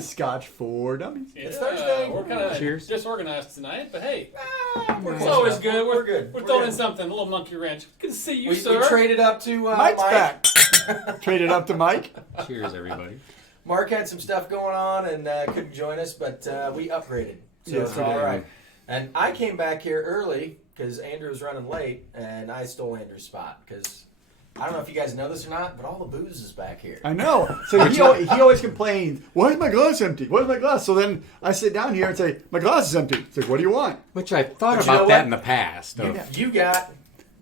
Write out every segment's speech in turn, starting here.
Scotch for Dummies. Yeah, it's Thursday. We're kind of Cheers. disorganized tonight, but hey, It's always good. We're good. We're throwing in something, a little monkey wrench. Good to see you, We sir. traded up to Mike's Mike. back. Traded up to Mike. Cheers, everybody. Mark had some stuff going on and couldn't join us, but we upgraded. So Yes, it's we all did. right. And I came back here early because Andrew was running late, and I stole Andrew's spot because I don't know if you guys know this or not, but all the booze is back here. I know. So he always complains, why is my glass empty? Why is my glass? So then I sit down here and say, my glass is empty. It's like, what do you want? Which I thought But you know about that what? in the past.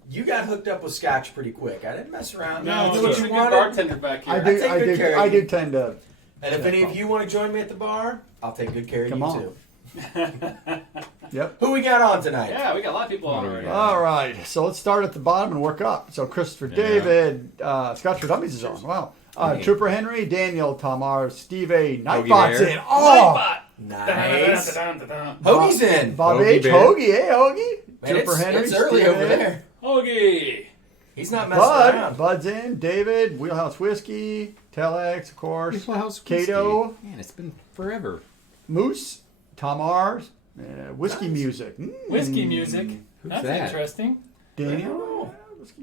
You got hooked up with Scotch pretty quick. I didn't mess around. No, I knew he's what a you good wanted. bartender back here. I do. take I good do. care of I you. do tend to. And if any of you want to join me at the bar, I'll take good care of Come you on. too. Yep. Who we got on tonight? Yeah, we got a lot of people on already. All right. So let's start at the bottom and work up. So Christopher David, Scotch for Dummies is on. Wow. Trooper Henry, Daniel, Tamar, Steve A, Nightbot's Bear. in. Oh, Nice. Dun-dun-dun-dun-dun. Hoagie's in. Bob Hoagie H, Bear. Hoagie, hey Hoagie. Man, Trooper Henry, it's early Steve over A. there. Hoagie. He's not messing around. Bud's in. David, Wheelhouse Whiskey, Telex, of course. Wheelhouse Cato. Whiskey. Man, it's been forever. Moose, Tamar, Whiskey Nice. Music. Whiskey music. Who's That's that? interesting. Daniel.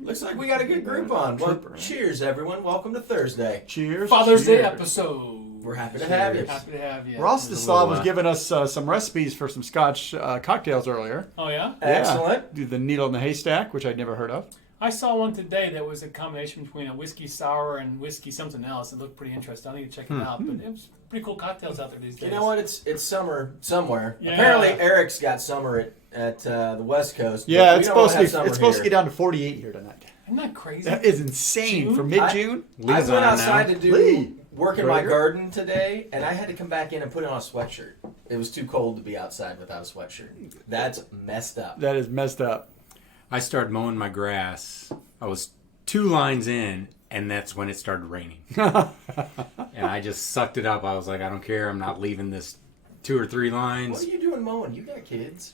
Looks like we got a good group on. Well, Trooper. cheers, everyone. Welcome to Thursday. Cheers. Father's Day Cheers. episode. We're happy to have you. Happy to have you. Rostislav was little, giving us some recipes for some Scotch cocktails earlier. Oh, yeah? Excellent. Do the needle in the haystack, which I'd never heard of. I saw one today that was a combination between a whiskey sour and whiskey something else. It looked pretty interesting. I need to check it out. But it was pretty cool cocktails out there these days. You know what? It's summer somewhere. Yeah. Apparently, Eric's got summer at the West Coast. but Yeah, we it's don't supposed to have be. summer It's supposed to here. get down to 48 here tonight. Isn't that crazy? That is insane June? for mid-June. I Lee's went on outside now. to do Lee. work in my Rager? garden today, and I had to come back in and put on a sweatshirt. It was too cold to be outside without a sweatshirt. That's messed up. That is messed up. I started mowing my grass. I was 2 lines in, and that's when it started raining. And I just sucked it up. I was like, I don't care. I'm not leaving this 2 or 3 What lines. are you doing mowing? You got kids.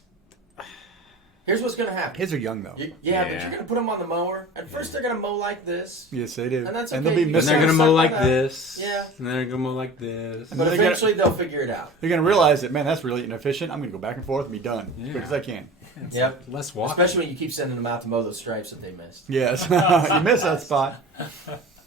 Here's what's going to happen. His are young though. Yeah, but Yeah. you're going to put them on the mower. At first, they're going to mow like this. Yes, they do. And that's they'll okay. be You And missing. they're going to Suck mow on like that. this. Yeah. And then they're going to mow like this. But they're gonna- eventually, they'll figure it out. They're going to realize that, man, that's really inefficient. I'm going to go back and forth and be done as quick Yeah. as I can. Yep. Less walking. Especially when you keep sending them out to mow those stripes that they missed. Yes, you missed that spot.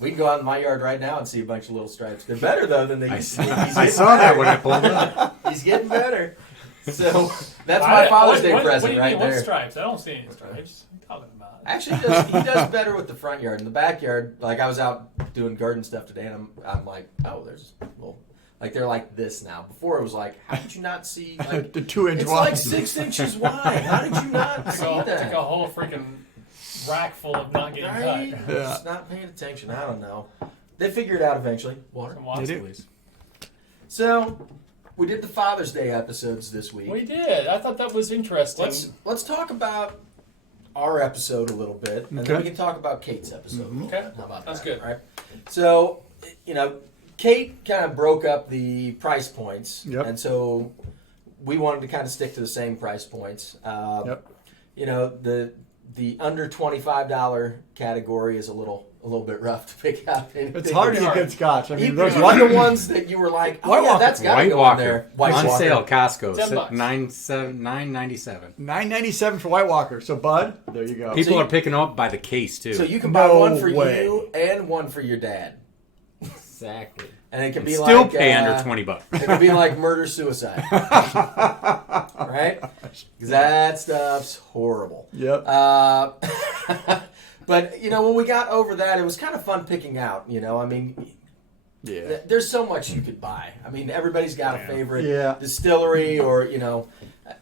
We can go out in my yard right now and see a bunch of little stripes. They're better, though, than they I used saw, to be. He's I getting saw that better. when I pulled up. He's getting better. So that's my Father's Day what present do you right mean? What there. stripes? I don't see any stripes. What are you talking about? Actually, he does better with the front yard. In the backyard, like I was out doing garden stuff today, and I'm like, oh, there's little, like they're like this now. Before it was like, how did you not see? Like, The 2-inch it's wide. like 6 inches wide. How did you not see So took a that? whole freaking rack full of not getting Right? cut. Yeah. Just not paying attention. I don't know. They figure it out eventually. Water. Some wasps. They do. Please. So we did the Father's Day episodes this week. We did. I thought that was interesting. Let's talk about our episode a little bit, and then Okay. we can talk about Kate's episode. a little Okay. bit. How about That's that? good. Right. So, Kate kind of broke up the price points, Yep. and so we wanted to kind of stick to the same price points. Yep. The under $25 category is a little bit rough to pick out. It's hard to get good Scotch. I mean, Even those the ones that you were like, oh White yeah, Walker. that's got to White go in Walker. there. White On Walker. sale, Costco. $10. $9.97. $9.97 for White Walker. So, Bud, there you go. People are picking up by the case, too. So you can buy No one for way. you and one for your dad. Exactly. and it can be Still like pay under $20. It could be like murder suicide, right? Because that stuff's horrible. Yep. But when we got over that, it was kind of fun picking out. I mean. Yeah. There's so much you could buy. I mean, everybody's got a favorite Yeah. distillery or,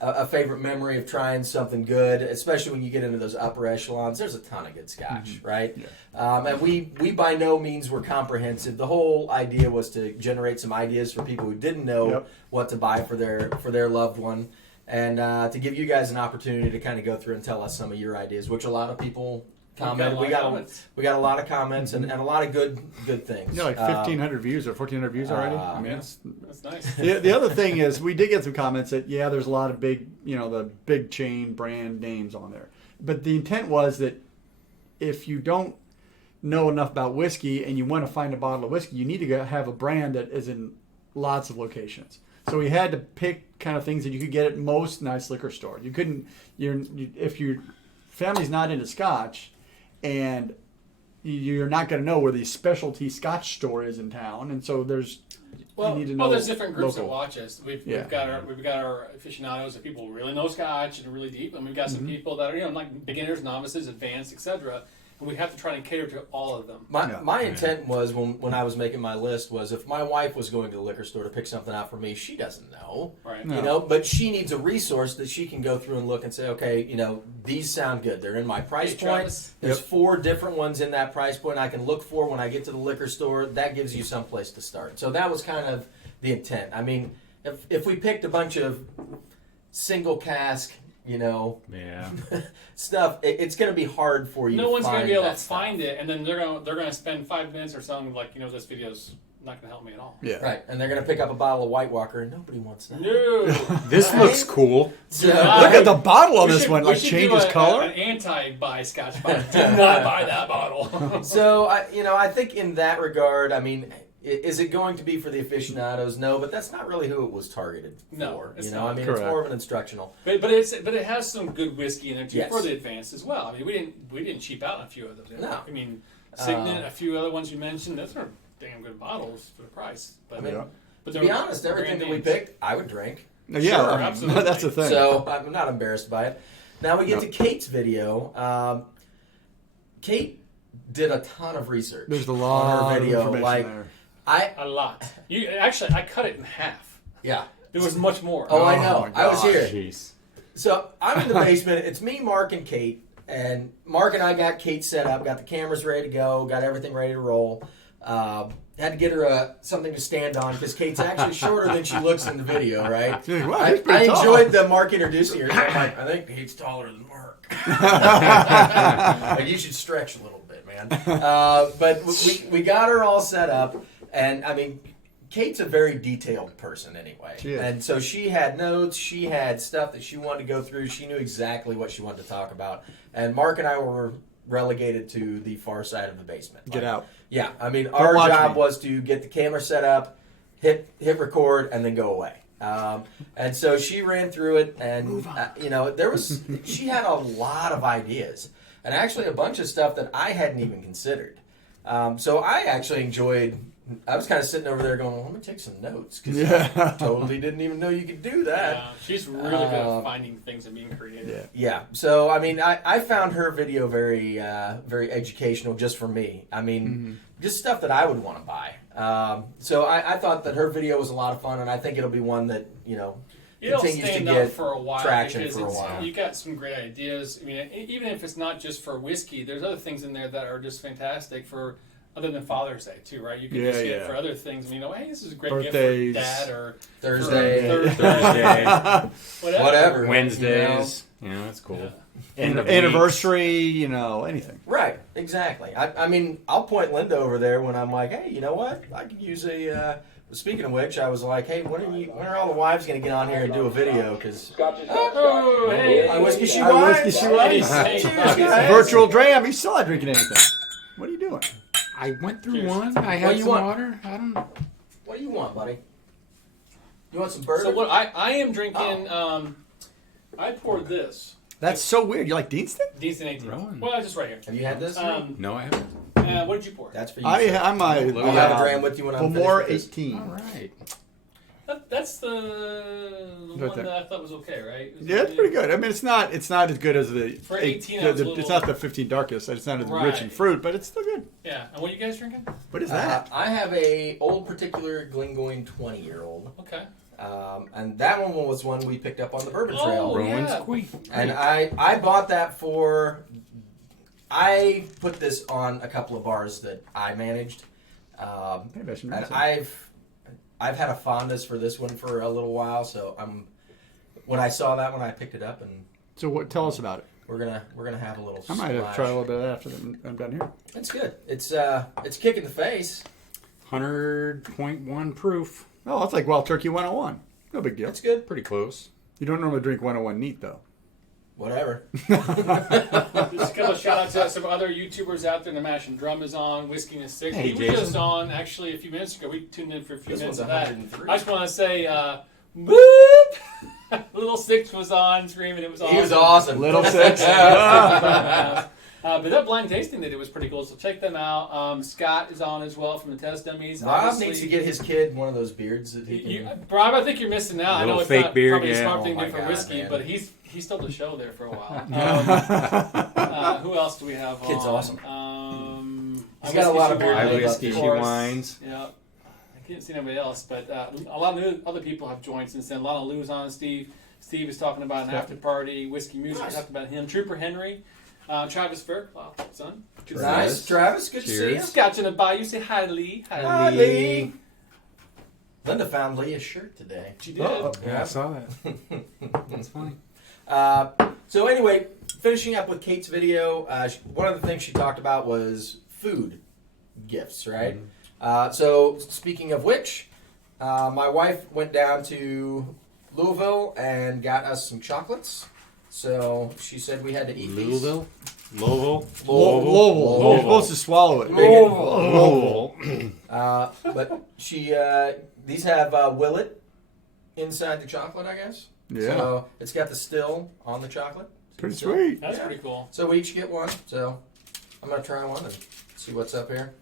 a favorite memory of trying something good, especially when you get into those upper echelons. There's a ton of good Scotch, right? Yeah. And we by no means were comprehensive. The whole idea was to generate some ideas for people who didn't know what to buy for their loved one, and to give you guys an opportunity to kind of go through and tell us some of your ideas, which a lot of people commented. We got a lot of comments and a lot of good things. Yeah, like 1,500 views or 1,400 views already. I mean, That's nice. the other thing is we did get some comments that there's a lot of big, the big chain brand names on there. But the intent was that if you don't know enough about whiskey and you want to find a bottle of whiskey, you need to have a brand that is in lots of locations. So we had to pick kind of things that you could get at most nice liquor stores. You couldn't. If your family's not into Scotch, and you're not going to know where the specialty Scotch store is in town, and so there's you need to know there's different groups local. that watch us. We've got our aficionados, that people who really know Scotch and really deep, and we've got some people that are like beginners, novices, advanced, etc. And we have to try and cater to all of them. My intent was when I was making my list was if my wife was going to the liquor store to pick something out for me, she doesn't know, right? But she needs a resource that she can go through and look and say, okay, these sound good. They're in my price point. Travis. There's 4 different ones in that price point I can look for when I get to the liquor store. That gives you some place to start. So that was kind of the intent. I mean, if we picked a bunch of single cask, stuff, it's going to be hard for you. No one's going to be able to stuff. find it, and then they're going to spend 5 minutes or something like, this video's not going to help me at all. Yeah. Right, and they're going to pick up a bottle of White Walker, and nobody wants that. No. This looks cool. So, Look at the bottle on this one. We Like should changes do color. An anti-buy Scotch bottle. Do not buy that bottle. So I think in that regard, I mean, is it going to be for the aficionados? No, but that's not really who it was targeted for. No, it's I not. mean, Correct. it's more of an instructional. But it has some good whiskey in there too, Yes. for the advanced as well. I mean, we didn't cheap out on a few of those. No. I mean, Signet, a few other ones you mentioned, those are damn good bottles for the price. But but To be honest, everything that we picked, I would drink. Yeah, Sure, absolutely. that's the thing. So I'm not embarrassed by it. Now we get to Kate's video. Kate did a ton of research. There's a on lot her of video. information there. A lot. I cut it in half. Yeah. There was much more. Oh, I Oh, know. my I was gosh. here. Jeez. So I'm in the basement. It's me, Mark, and Kate. And Mark and I got Kate set up, got the cameras ready to go, got everything ready to roll. Had to get her something to stand on because Kate's actually shorter than she looks in the video, right? Dude, wow, I he's pretty tall. enjoyed the Mark introducing her. I'm like, I think Kate's taller than Mark. Like, you should stretch a little bit, man. But we got her all set up, and I mean, Kate's a very detailed person anyway. She is. And so she had notes, she had stuff that she wanted to go through, she knew exactly what she wanted to talk about. And Mark and I were relegated to the far side of the basement. Get out. Yeah, I mean, our watch job me. was to get the camera set up, hit record, and then go away. And so she ran through it, and she had a lot of ideas, and actually a bunch of stuff that I hadn't even considered. So I actually enjoyed. I was kind of sitting over there going, well, let me take some notes, because I totally didn't even know you could do that. Yeah, she's really good at finding things and being creative. Yeah. So, I mean, I found her video very very educational just for me. I mean, just stuff that I would want to buy. So I thought that her video was a lot of fun, and I think it'll be one that, It'll continues to stand get up for a while traction because for a while. you got some great ideas. I mean, even if it's not just for whiskey, there's other things in there that are just fantastic for other than Father's Day too, right? You can just get for other things. I mean, hey, this is a great Birthdays. gift for Dad or Thursday. Thursday, Whatever. Wednesdays. That's cool. Yeah. End of Anniversary, anything. Right, exactly. I mean, I'll point Linda over there when I'm like, hey, you know what? I could use a. Speaking of which, I was like, hey, when are all the wives going to get on here and do a video? Because Oh, hey, my whiskey she My wines. whiskey she wines. Hey, Cheers, hey, guys. Virtual dram. He's still not drinking anything. What are you doing? I went through Cheers. one. I What had do you some want? water. I don't know. What do you want, buddy? You want some bourbon? So what I am drinking, I poured this. That's so weird. You like Deanston? Decent 18. Rowan. Well, just right here. Have you had this? No, I haven't. And What did you pour? That's for you. I'm sir. a I'll have a dram with you when I'm Bemore finished with this. 18. All right. That's the Right one there. that I thought was okay, right? Yeah, it's pretty good. I mean, it's not as good as the For 18, I was a it's little- not the 15 darkest. It's not as rich in Right. fruit, but it's still good. Yeah. And what are you guys drinking? What is that? I have a old particular Glengoyne 20-year-old. Okay. And that one was one we picked up on the Bourbon Trail. Oh, Bruins yeah. Queen. And I bought that for. I put this on a couple of bars that I managed. Maybe I should And remember I've had a fondness for this one for a little while, so when I saw that one, I picked it up, and So what? Tell us about it. we're gonna have a little. I might have splash. tried a little bit of that after I'm done here. It's good. It's kick in the face. 100.1 proof. Oh, that's like Wild Turkey 101. No big deal. It's good. Pretty close. You don't normally drink 101 neat though. Whatever. Just a couple of shout outs to some other YouTubers out there. The Mash and Drum is on. Whiskey and a Six. Hey, He was Jason. just on actually a few minutes ago. We tuned in for a few This minutes one's of that. 103. I just want to say, whoop! Little Six was on screaming. It was awesome. He was awesome. Little Six. But that blind tasting they did was pretty cool. So check them out. Scott is on as well from the Test Dummies. Rob Obviously, needs to get his kid one of those beards that he You, can. Rob, I think you're missing out. I Little know it's fake not beard, probably a yeah. smart Oh thing to my do for God, whiskey, man. but he stole the show there for a while. Who else do we have Kid's on? awesome. He's got a lot of beard I makeup, whiskey, of she course. wines. Yeah. I can't see anybody else, but a lot of new, other people have joined since then. Lana Lou's on, Steve. Steve is talking about an after party, whiskey music. Nice. We talked about him. Trooper Henry. Travis Fair, son. Good to see Nice, Travis. Good to see you. you. Scotch in the bayou. Say hi to Lee. Hi, Lee. Linda found Lee a shirt today. She did. Yeah, I saw that. That's funny. So anyway, finishing up with Kate's video, one of the things she talked about was food gifts, right? So speaking of which, my wife went down to Louisville and got us some chocolates. So she said we had to eat these. Louisville? Louisville. You're supposed to swallow it. Louisville. But she, these have Willet inside the chocolate, I guess. Yeah. So it's got the still on the chocolate. Pretty Still. sweet. That's pretty cool. So we each get one. So I'm gonna try one and see what's up here.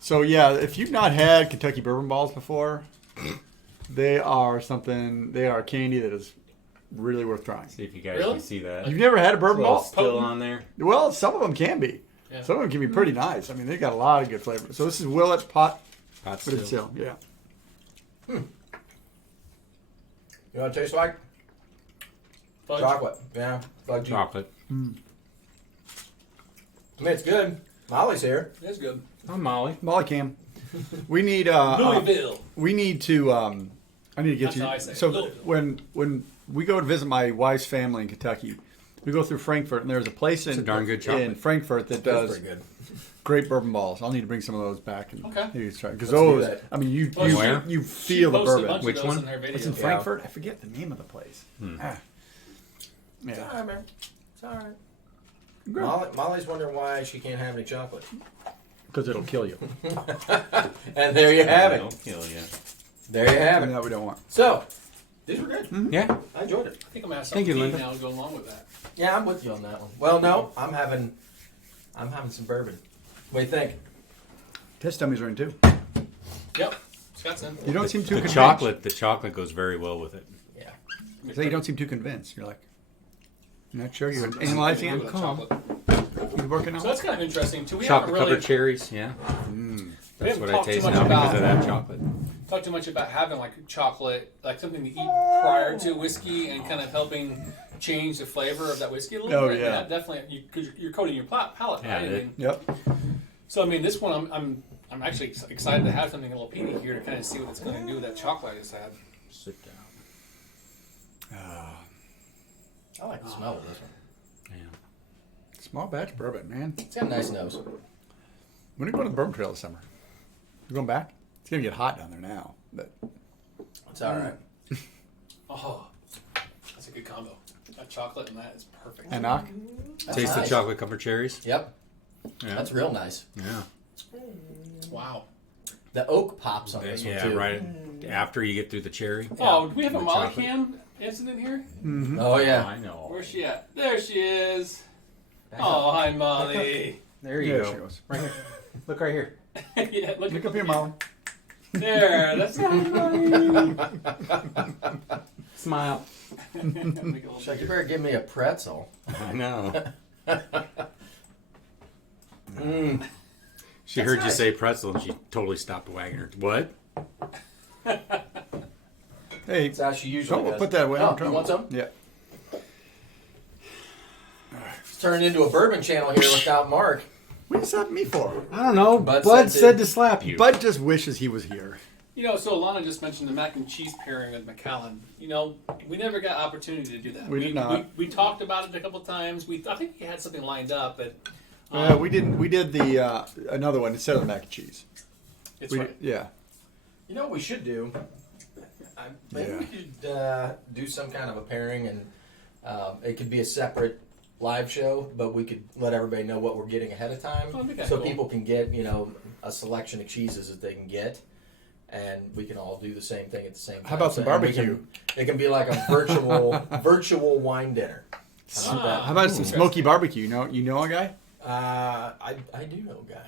So yeah, if you've not had Kentucky bourbon balls before, they are something. They are candy that is really worth trying. See if you guys Really? can see that. You've never had a bourbon Little ball? still on there. Well, some of them can be. Yeah. Some of them can be pretty nice. I mean, they got a lot of good flavor. So this is Willet pot. Hot But it's still. still, yeah. You know what it tastes like? Fudge. Chocolate. Yeah, fudgy. Chocolate. I mean, it's good. Molly's here. That's good. Oh, Molly. Molly Cam. We need Louisville. we need to I need to get That's you. how I say it, So Louisville. when we go to visit my wife's family in Kentucky, we go through Frankfurt, and there's a place It's in a darn good chocolate. in Frankfurt that That's does pretty good. great bourbon balls. I'll need to bring some of those back and Okay. maybe try because Let's do those. that. I mean, you Well, you, where? you She feel the posted a bourbon. bunch of Which those one? in her It's in video. Frankfurt. I forget the name of the place. Ah. It's Yeah. all right, man. It's all right. Great. Molly's wondering why she can't have any chocolate. Because it'll kill you. And there you have it. Don't kill you. There you have And it. that we don't want. So, these were good. Yeah. I enjoyed it. I think I'm gonna have Thank something you, to eat Linda. now to go along with that. Yeah, I'm with you on that one. Well, no, I'm having some bourbon. What do you think? Test dummies are in too. Yep. Scott's in. You don't seem too The convinced. the chocolate goes very well with it. Yeah. So you don't seem too convinced. You're like, you're not sure. You're analyzing it. Chocolate. You're working on So it. that's kind of interesting too. We Chocolate haven't really covered cherries, yeah. we That's haven't what I talked too taste much now about because of that chocolate. talked too much about having like chocolate, like something to eat prior to whiskey, and kind of helping change the flavor of that whiskey a little Oh, bit. yeah. That definitely, because you're coating your palate, Yeah, right? I I did. mean, Yep. so I mean, this one I'm actually excited to have something a little peaty here to kind of see what it's going to do with that chocolate I just had. Sit down. I like the smell of this one. Yeah. Small batch bourbon, man. It's got a nice nose. When are you going to the bourbon trail this summer? You going back? It's gonna get hot down there now. But It's all right. Oh, that's a good combo. That chocolate and that is perfect. Enoch. That's Taste nice. the chocolate covered cherries. Yep. Yeah. That's real nice. Yeah. Wow. The oak pops on this Yeah, one too. right after you get through the cherry. Oh, do we have a The Molly chocolate. Cam incident here? Oh yeah. I know. Where's she at? There she is. Back Oh, up. hi Molly. There you There go. she goes. Right here. Look right here. Yeah, Look up here, Mom. There, that's funny. Smile. Make it a little Chuck, you bigger. better give me a pretzel. I know. She That's heard you nice. say pretzel and she totally stopped the wagon. What? Hey, That's how she usually don't does. put that away. Oh, I'm trying you want to- some? Yeah. It's turned into a bourbon channel here without Mark. What does that me for? I don't know. Bud Bud said said to slap you. Bud just wishes he was here. You know, so Alana just mentioned the mac and cheese pairing with Macallan. You know, we never got opportunity to do that. We did not. We talked about it a couple times. I think we had something lined up, but We didn't. We did the another one instead of the mac and cheese. it's We, right. yeah. You know what we should do? Maybe Yeah. we could do some kind of a pairing, and it could be a separate live show, but we could let everybody know what we're getting ahead of time, Oh, that'd be kinda so cool. people can get a selection of cheeses that they can get, and we can all do the same thing at the same time. How about some And we barbecue? It can be like a virtual wine dinner. How about that? How about some Interesting. smoky barbecue? You know a guy? I do know a guy.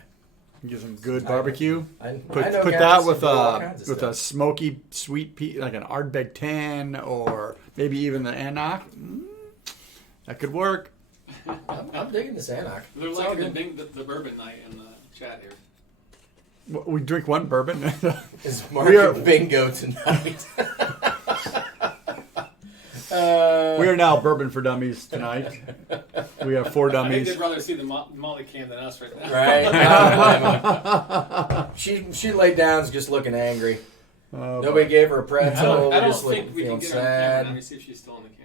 Get some good barbecue. I Put know put guys that who with do all kinds of with a stuff. smoky sweet pea, like an Ardbeg 10, or maybe even the Anach. That could work. I'm digging this Anach. They're It's all like good. the bourbon night in the chat here. We drink one bourbon. Is We Mark are- bingo tonight? We are now bourbon for dummies tonight. We have 4 I think dummies. they'd rather see the Molly Cam than us right now. Right? I don't blame him. She laid down, is just looking angry. Nobody gave her a I pretzel. don't, I We're don't just think we can feeling get her on camera. Let sad. me see if she's still on the camera.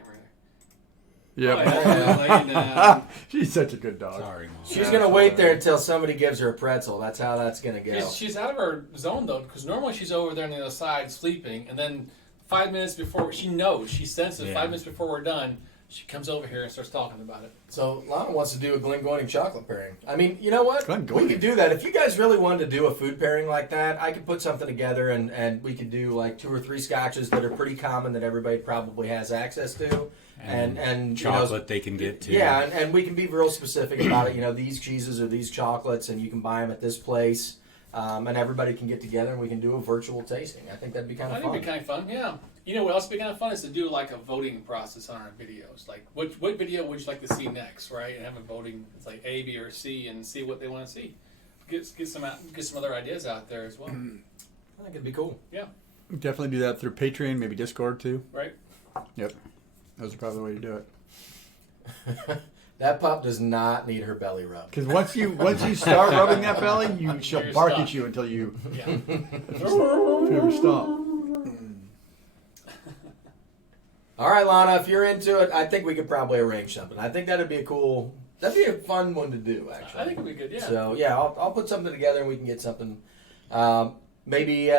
Yeah. Oh, yeah, laying down. She's such a good dog. Sorry, Mom. She's gonna wait there until somebody gives her a pretzel. That's how that's gonna go. She's out of her zone though, because normally she's over there on the other side sleeping, and then 5 minutes before she knows, she senses Yeah. 5 minutes before we're done, she comes over here and starts talking about it. So Lana wants to do a Glengoyne chocolate pairing. I mean, you know what? Glengoyne. We could do that. If you guys really wanted to do a food pairing like that, I could put something together and we could do like 2 or 3 scotches that are pretty common that everybody probably has access to. And chocolate they can get too. Yeah, and we can be real specific about it. You know, these cheeses or these chocolates, and you can buy them at this place, and everybody can get together and we can do a virtual tasting. I think that'd be kind I of think fun. it'd be kind of fun, yeah. You know what else would be kind of fun is to do like a voting process on our videos. Like, what video would you like to see next, right? And have a voting, it's like A, B, or C, and see what they want to see. Get some other ideas out there as well, I think it'd be cool. yeah. Definitely do that through Patreon, maybe Discord too. Right? Yep. Those are probably the way to do it. That pup does not need her belly rub. Because once you start rubbing that belly, you shall You're bark stuck. at you until you Yeah. ever stop. All right, Lana, if you're into it, I think we could probably arrange something. I think that'd be a fun one to do, actually. I think it'd be good, yeah. So yeah, I'll put something together and we can get something. Maybe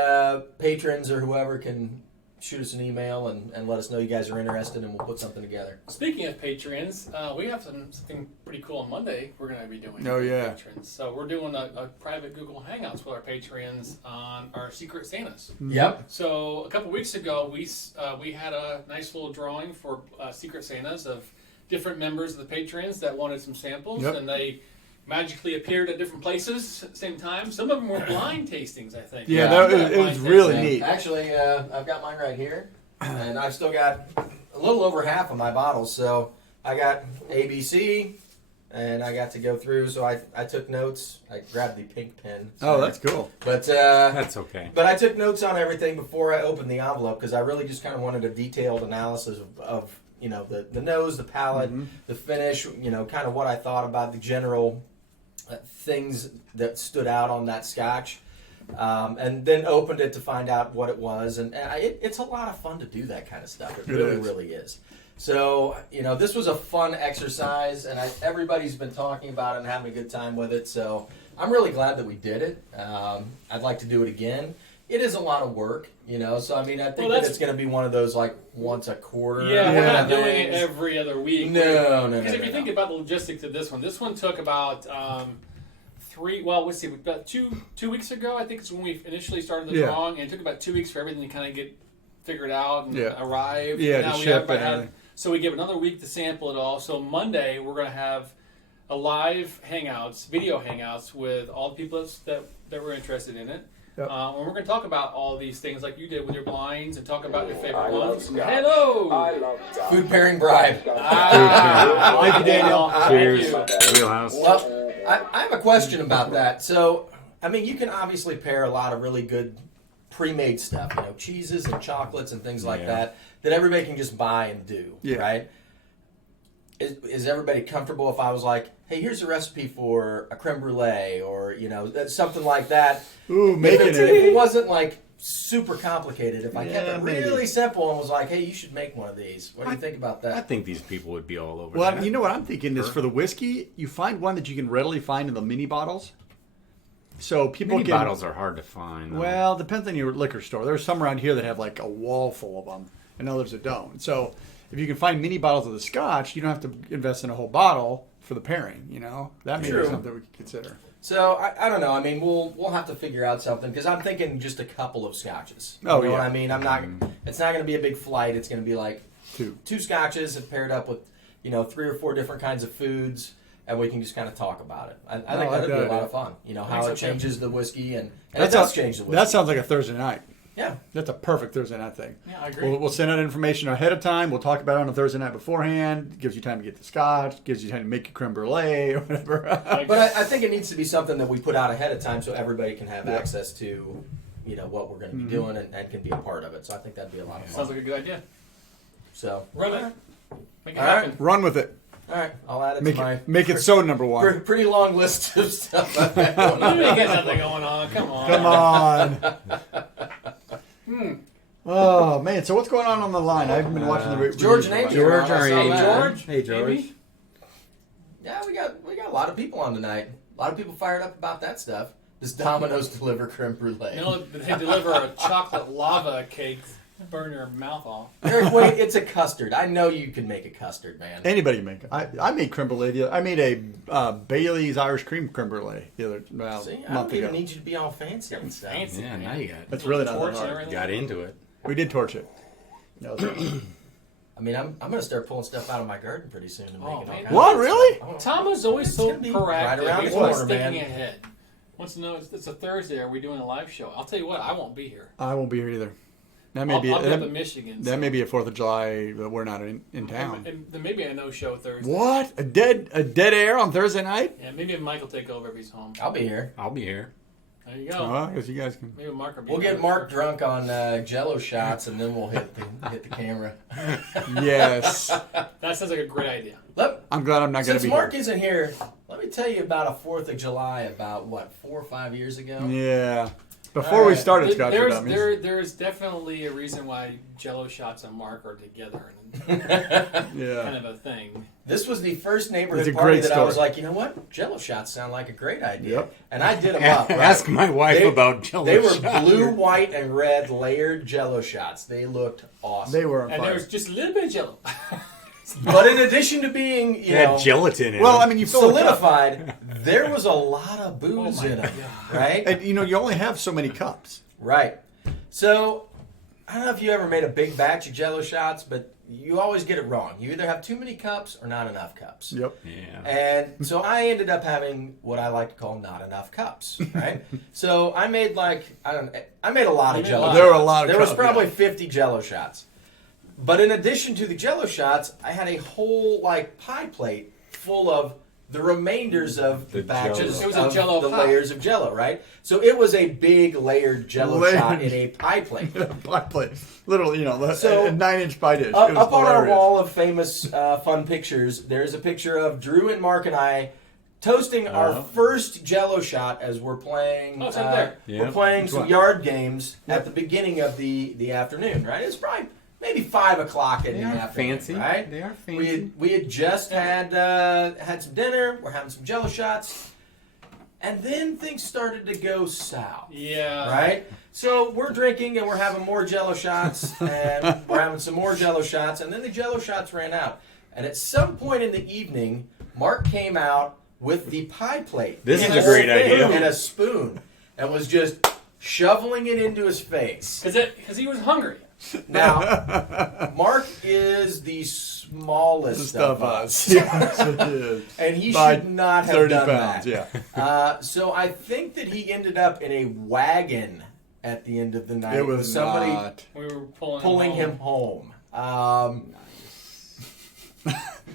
patrons or whoever can shoot us an email and let us know you guys are interested, and we'll put something together. Speaking of patrons, we have something pretty cool on Monday we're going to be doing. Oh, with yeah. Patrons. So we're doing a private Google Hangouts with our patrons on our Secret Santas. Yep. So a couple weeks ago, we had a nice little drawing for Secret Santas of different members of the patrons that wanted some samples, Yep. and they magically appeared at different places at the same time. Some of them were blind tastings, I think. Yeah, Yeah. it was really Yeah. neat. Actually, I've got mine right here, and I've still got a little over half of my bottles. So I got ABC, and I got to go through. So I took notes. I grabbed the pink pen. Oh, that's cool. But That's okay. But I took notes on everything before I opened the envelope because I really just kind of wanted a detailed analysis of you know the nose, the palate, the finish. You know, kind of what I thought about the general things that stood out on that Scotch. And then opened it to find out what it was, and it's a lot of fun to do that kind of stuff. It It really, is. really is. So, you know, this was a fun exercise, and everybody's been talking about it and having a good time with it. So, I'm really glad that we did it. I'd like to do it again. It is a lot of work, you know. So, I mean, I think that it's going to be one of those like once a quarter. Yeah, we're not kind of doing it things. every other week. No. Because if you think about the logistics of this one took about about two weeks ago, I think is when we initially started the Yeah. drawing, and it took about 2 weeks for everything to kind of get figured out and Yeah. arrive. Yeah, Now to we ship everybody and had- everything. So we give another week to sample it all. So Monday we're going to have a live hangouts, video hangouts with all the people that were interested in it. Yep. And we're going to talk about all these things like you did with your blinds and talk about your favorite ones. Hello! Food pairing bribe. Thank you, Daniel. Cheers. Thank you. Wheelhouse. Well, I have a question about that. So, I mean, you can obviously pair a lot of really good pre-made stuff, cheeses and chocolates and things like that everybody can just buy and do, right? Is everybody comfortable if I was like, hey, here's a recipe for a creme brulee or, something like that? Ooh, making If it. it wasn't like super complicated, if I kept Yeah, it maybe. really simple and was like, hey, you should make one of these. What do you think about I that? think these people would be all over Well, that. you know what I'm thinking is for the whiskey, you find one that you can readily find in the mini bottles. So people Mini can. bottles are hard to find. Though. Well, depends on your liquor store. There's some around here that have like a wall full of them, and others that don't. So if you can find mini bottles of the Scotch, you don't have to invest in a whole bottle for the pairing. That may be True. something we could consider. So I don't know. I mean, we'll have to figure out something because I'm thinking just a couple of scotches. Oh, you know yeah. what I mean? It's not going to be a big flight. It's going to be like two scotches paired up with 3 or 4 different kinds of foods, and we can just kind of talk about it. I think that'd be a lot of fun. How it changes the whiskey and it does change the whiskey. That sounds like a Thursday night. Yeah. That's a perfect Thursday night thing. Yeah, I agree. We'll send out information ahead of time. We'll talk about it on a Thursday night beforehand. Gives you time to get the Scotch. Gives you time to make your creme brulee or whatever. But I think it needs to be something that we put out ahead of time so everybody can have access to, what we're going to be doing and can be a part of it. So I think that'd be a lot of fun. Sounds like a good idea. So Run it. Make it All right. happen. Run with it. all right, I'll add it to my Make it so number one. pretty long list of stuff I've got going on. You ain't got nothing going on. Come on. Come on. Oh man! So what's going on the line? I haven't been watching the George and Amy. George, are are on. you? George? Hey, George. Amy? Yeah, we got a lot of people on tonight. A lot of people fired up about that stuff. Does Domino's deliver creme brulee? No, they deliver a chocolate lava cake. Burn your mouth off. Eric, wait, it's a custard. I know you can make a custard, man. Anybody can make it. I made creme brulee. I made a Bailey's Irish cream creme brulee the other See, I month don't even ago. need you to be all fancy and stuff. Fancy. Yeah, now you got That's really not that Torch and hard. everything. got into it. We did torch it. No, I mean, I'm going to start pulling stuff out of my garden pretty soon and making all man. kinds What, of really? stuff. Tom was always It's so gonna be right proactive. around He's the always corner, thinking man. ahead. Wants to know it's a Thursday. Are we doing a live show? I'll tell you what. I won't be here. I won't be here either. That may I'll be be up in that, Michigan. that may be a 4th of July that we're not in town. And then maybe a no-show Thursday. What? A dead air on Thursday night? Yeah, maybe Mike will take over if he's home. I'll be here. I'll be here. There you go. Oh, I guess you guys can. Maybe Mark will be We'll there. get Mark drunk on Jello shots, and then we'll hit the camera. Yes. That sounds like a great idea. I'm glad I'm not going to Since be Mark here. isn't here, let me tell you about a 4th of July about, 4 or 5 years ago? Yeah. Before All we right. started Scotch for There's, Dummies. there's definitely a reason why Jello shots and Mark are together and Yeah. kind of a thing. This was the first It's neighborhood a party great that I was story. like, you know what? Jello shots sound like a great idea. Yep. And I did them up. Right? Ask my wife They- about Jello They were shots. blue, white, and red layered Jello shots. They looked awesome. They were on And fire. there's just a little bit of Jello. But in addition to being, It had gelatin in Well, it. I mean, you fill the cup. solidified, there was a lot of booze in them, right? And, you only have so many cups. Right. So, I don't know if you ever made a big batch of Jello shots, but you always get it wrong. You either have too many cups or not enough cups. Yep. yeah. And so I ended up having what I like to call not enough cups, right? So I made I made a lot of You made a Jello. lot. There were a lot of There was cups, probably yeah. 50 Jello shots. But in addition to the Jello shots, I had a whole pie plate full of the remainders of The batches Jello. It was a of Jello the pie. layers of Jello, right? So it was a big layered Jello Layered. shot in a pie plate. Pie plate. Literally, So, a 9-inch pie dish. Up It was on our hilarious. wall of famous fun pictures, there's a picture of Drew and Mark and I toasting our first Jello shot as we're playing. Oh, it's up there. We're playing Which some one? yard games at the beginning of the afternoon. Right? It's probably maybe 5 o'clock in They the are afternoon. fancy. Right? They are fancy. We had just had some dinner. We're having some Jello shots, and then things started to go south. Yeah. Right? So we're drinking and we're having more Jello shots and we're having some more Jello shots and then the Jello shots ran out. And at some point in the evening, Mark came out with the pie plate. This and is a great idea. And a spoon and was just shoveling it into his face. Because he was hungry. Now, Mark is the smallest of us. Yes, it is. And he By should not have 30 done pounds, that. yeah. So I think that he ended up in a wagon at the end of the night. It with was somebody not. We were pulling him home.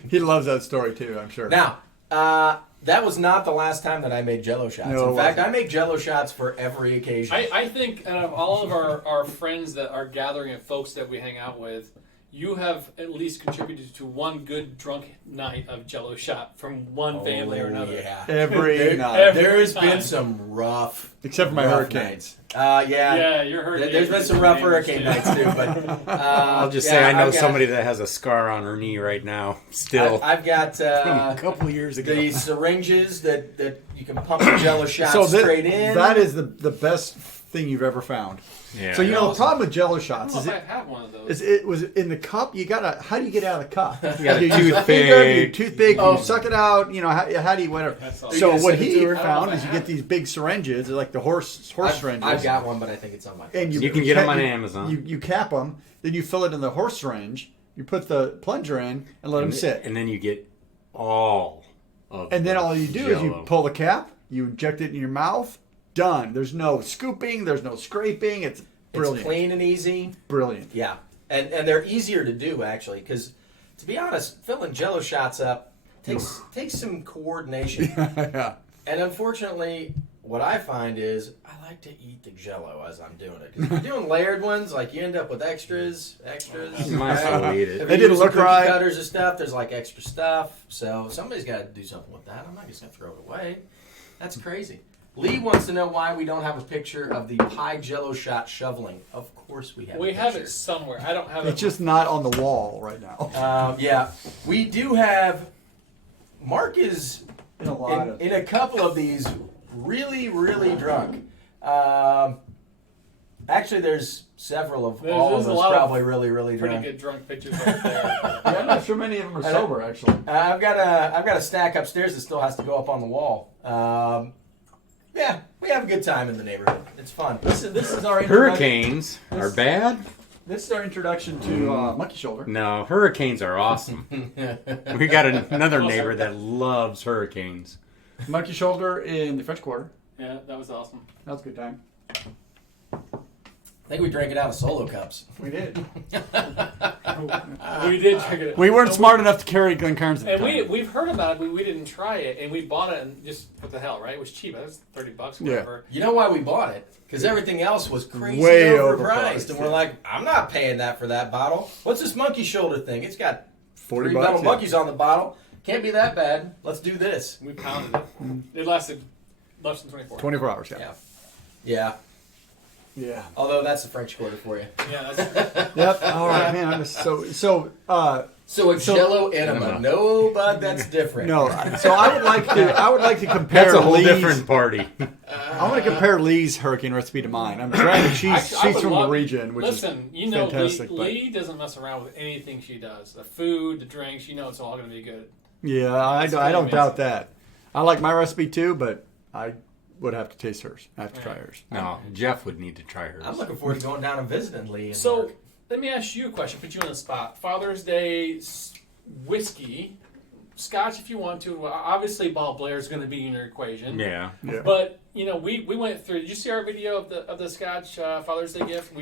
He loves that story too, I'm sure. Now, that was not the last time that I made Jello shots. No, In it fact, wasn't. I make Jello shots for every occasion. I think out of all of our friends that are gathering and folks that we hang out with, you have at least contributed to one good drunk night of Jello shot from one family or another. Yeah. Every night. every There has time. been some rough, Except for my rough hurricanes. nights. Yeah. Yeah, you're hurting. There's been some rough hurricane nights too, but I'll just yeah, say I know I've got- somebody that has a scar on her knee right now. Still, I've got from a couple of years ago. the syringes that you can pump the Jello shots So straight in. that is the best thing you've ever found. Yeah. So you know the problem with Jello I shots don't know is if I have one of those. it was in the cup. You gotta. How do you get out of the cup? You got a use your finger, you toothpick, Oh. you suck it out. You know how do you whatever. That's all. Are you So gonna what send it he to her? found I don't know is if you I get have. these big syringes, they're like the horse syringes. I've got one, but I think it's on my phone. And You can get 'em on you- Amazon. You cap them, then you fill it in the horse syringe. You put the plunger in and let them sit. and then you get all of. And then the all you do is you Jell-O. pull the cap, you inject it in your mouth. Done. There's no scooping. There's no scraping. It's brilliant. It's clean and easy. Brilliant. Yeah, and they're easier to do actually because, to be honest, filling Jello shots up takes some coordination. Yeah. And unfortunately, what I find is I like to eat the Jello as I'm doing it. 'Cause if you're doing layered ones, like you end up with extras. You might as well eat If it. you're They didn't using look cookie right. cutters and stuff, there's like extra stuff. So somebody's got to do something with that. I'm not just gonna throw it away. That's crazy. Lee wants to know why we don't have a picture of the pie Jello shot shoveling. Of course we have. We a have picture. it somewhere. I don't have it. It's just not on the wall right now. Yeah, we do have. Mark is In a lot of. in a couple of these really, really drunk. Actually, there's several of all There's of a us lot of probably really, really pretty drunk. good drunk pictures right there. Yeah, I'm not sure many of them are I sober, actually. I've got a stack upstairs that still has to go up on the wall. Yeah, we have a good time in the neighborhood. It's fun. This is our Hurricanes are bad? This is our introduction to Monkey Shoulder. No, hurricanes are awesome. We got another neighbor that loves hurricanes. Monkey Shoulder in the French Quarter. Yeah, that was awesome. That was a good time. I think we drank it out of solo cups. We did. We did drink it. We weren't smart enough to carry Glencairns at the And time. we've heard about it, we didn't try it, and we bought it and just what the hell, right? It was cheap. It was $30, Yeah. whatever. You know why we bought it? Because everything else was crazy Way overpriced. overpriced, And we're yeah. like, I'm not paying that for that bottle. What's this monkey shoulder thing? It's got 40 three bucks. metal yeah. monkeys on the bottle. Can't be that bad. Let's do this. We pounded it. It lasted less than 24. 24 hours, yeah. Yeah. Yeah. Yeah. Although that's the French Quarter for you. Yeah, that's Yep. All right, man. I'm just, so So a So- Jello enema. Enema. No, bud, that's different. no. So I would like to compare. That's a whole Lee's, different party. I want to compare Lee's hurricane recipe to mine. I'm trying. She's I would from love- the region, which Listen, is you know, fantastic. Lee doesn't mess around with anything she does. The food, the drinks, you know it's all going to be good. Yeah, I It's don't amazing. doubt that. I like my recipe too, but I would have to taste hers. I have to try hers. No, Jeff would need to try hers. I'm looking forward to going down and visiting Lee. And So, Mark. let me ask you a question, put you on the spot. Father's Day whiskey, Scotch if you want to. Well, obviously, Bob Blair is going to be in your equation. Yeah. Yeah. But, you know, we went through. Did you see our video of the Scotch Father's Day gift?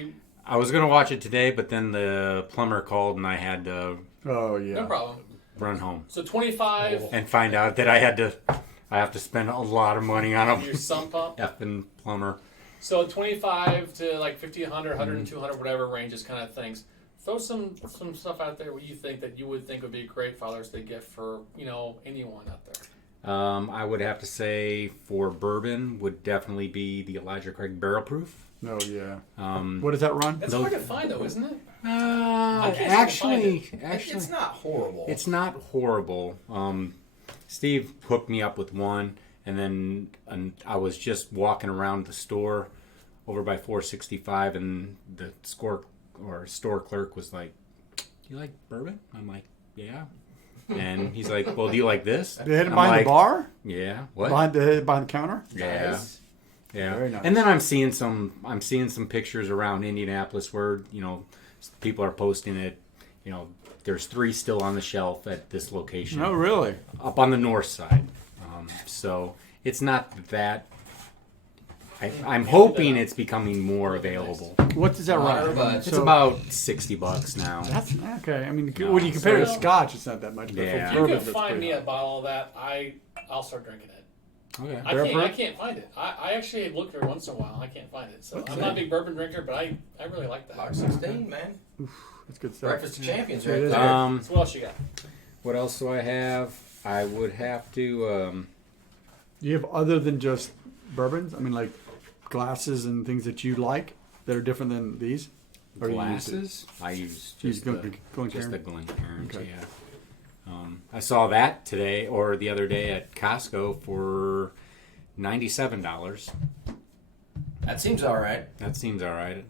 I was going to watch it today, but then the plumber called and I had to Oh yeah. No problem. run home So 25, and find out that I have to spend a lot of money on your a sump pump. effing plumber. So 25 to like 50, 100, 100, 200, whatever ranges kind of things. Throw some stuff out there where you think that you would think would be a great Father's Day gift for, you know, anyone out there. I would have to say for bourbon would definitely be the Elijah Craig Barrel Proof. Oh yeah. Um, What does that run? That's Those- hard to find though, isn't it? actually, It's not horrible. it's not horrible. Steve hooked me up with one, and then I was just walking around the store over by 465, and the store clerk was like, "Do you like bourbon?" I'm like, "Yeah." And he's like, "Well, do you like this?" They had it I'm behind like, the bar, Yeah. What? behind the counter. Yeah. Nice. Yeah. Very nice. And then I'm seeing some pictures around Indianapolis where, you know, people are posting it. You know, there's 3 still on the shelf at this location. Oh, really? Up on the north side. So it's not that. I'm hoping it's becoming more available. What does that run? $100. It's about $60 now. That's okay. I mean, No, when you compare it to so- Scotch, it's not that much. But Yeah. for If you bourbon, can it's find pretty me high. a bottle of that, I'll start drinking it. Okay. I can't find it. I actually have looked every once in a while. I can't find it. So I'm not a big bourbon drinker, but I really like that. Block 16, man. That's good stuff. Breakfast of Champions It right is. there. So what else you got? What else do I have? I would have to. Do you have other than just bourbons? I mean, like glasses and things that you like that are different than these? Or you use it? Glasses? I use You just use the Glencairn? Glencairns, Okay. yeah. I saw that today or the other day at Costco for $97. That seems all right. That seems all right.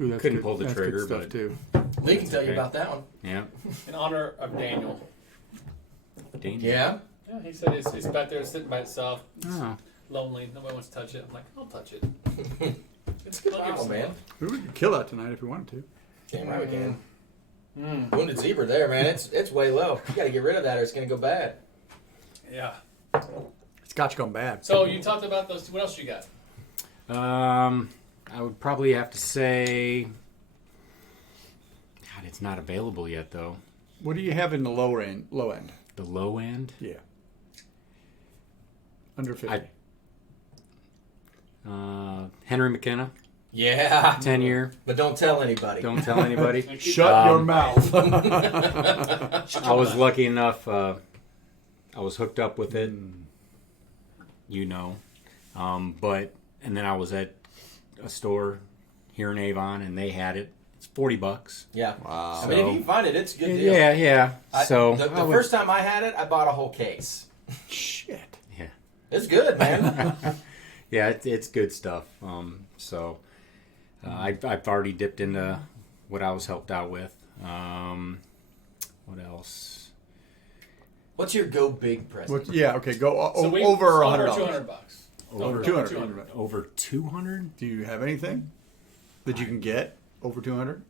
Ooh, that's Couldn't good. pull the That's trigger, good stuff but- too. Lee can tell you okay. about that one. Yeah. In honor of Daniel. Dang. Yeah. Yeah, he said it's back there sitting by itself, Oh. lonely. Nobody wants to touch it. I'm like, I'll touch it. It's a good I'll give bottle, some man. love. We could kill that tonight if we wanted to. Damn right we can. Mm. Wounded zebra there, man. It's way low. You got to get rid of that or it's going to go bad. Yeah. Scotch gone bad. So you talked about those two. What else you got? I would probably have to say. God, it's not available yet though. What do you have in the lower end? Low end. The low end. Yeah. Under 50. Henry McKenna, Yeah. 10-year. But don't tell anybody. Don't tell anybody. Shut your Um, mouth. I was lucky enough. I was hooked up with it. You know, and then I was at a store here in Avon, and they had it. It's $40. Yeah. Wow. I mean, if you can find it, it's a good deal. Yeah. So the I would- first time I had it, I bought a whole case. Shit. yeah, It's good, man. yeah, it's good stuff. I've already dipped into what I was helped out with. What else? What's your go big present? Yeah, okay, go So we over under $100. $200. Over 200. Over 200? Do you have anything that you can get over 200?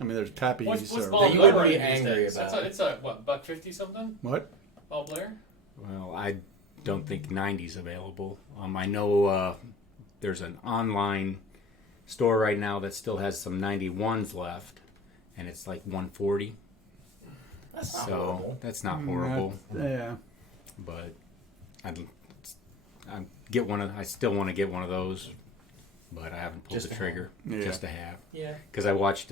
I mean, there's Pappy's. What's or- Ball you wouldn't Blair be these angry days? about It's a what, $150 something? What? Ball Blair? Well, I don't think 90's available. I know there's an online store right now that still has some 91s left, and it's like 140. That's not So horrible. that's not horrible, Yeah. but I get one of. I still want to get one of those, but I haven't pulled Just the to trigger have. just to have. Yeah. Because I watched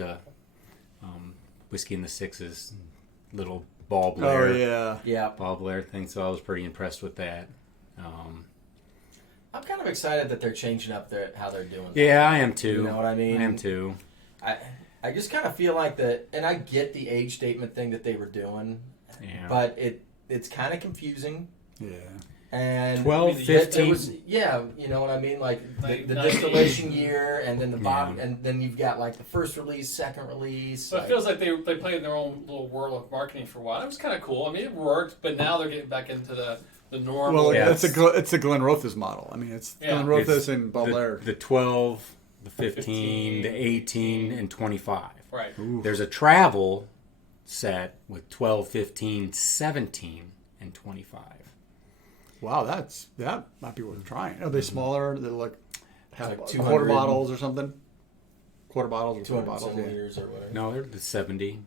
Whiskey in the Six's little Ball Oh, Blair. yeah. Yeah. Ball Blair thing, so I was pretty impressed with that. I'm kind of excited that they're changing up how they're doing that. Yeah, I am too. You know what I mean? I am too. I just kind of feel like that, and I get the age statement thing that they were doing, Yeah. but it's kind of confusing. Yeah. And 12, it 15. was, yeah, you know what I mean, like the 90. distillation year, and then the bottom, Yeah. and then you've got like the first release, second release. So like- it feels like they played in their own little world of marketing for a while. It was kind of cool. I mean, it worked, but now they're getting back into the normal. Well, Yeah. it's the Glen Rothes model. I mean, it's Yeah. Glen Rothes It's and Ball Blair. the 12, the 15, the 18, and 25. Right. There's a travel set with 12, 15, 17, and 25. Wow, that might be worth trying. Are they smaller? They're like Like quarter 200 bottles or something? Quarter bottles or 200 bottles? Yeah. milliliters or whatever. No, they're the 70.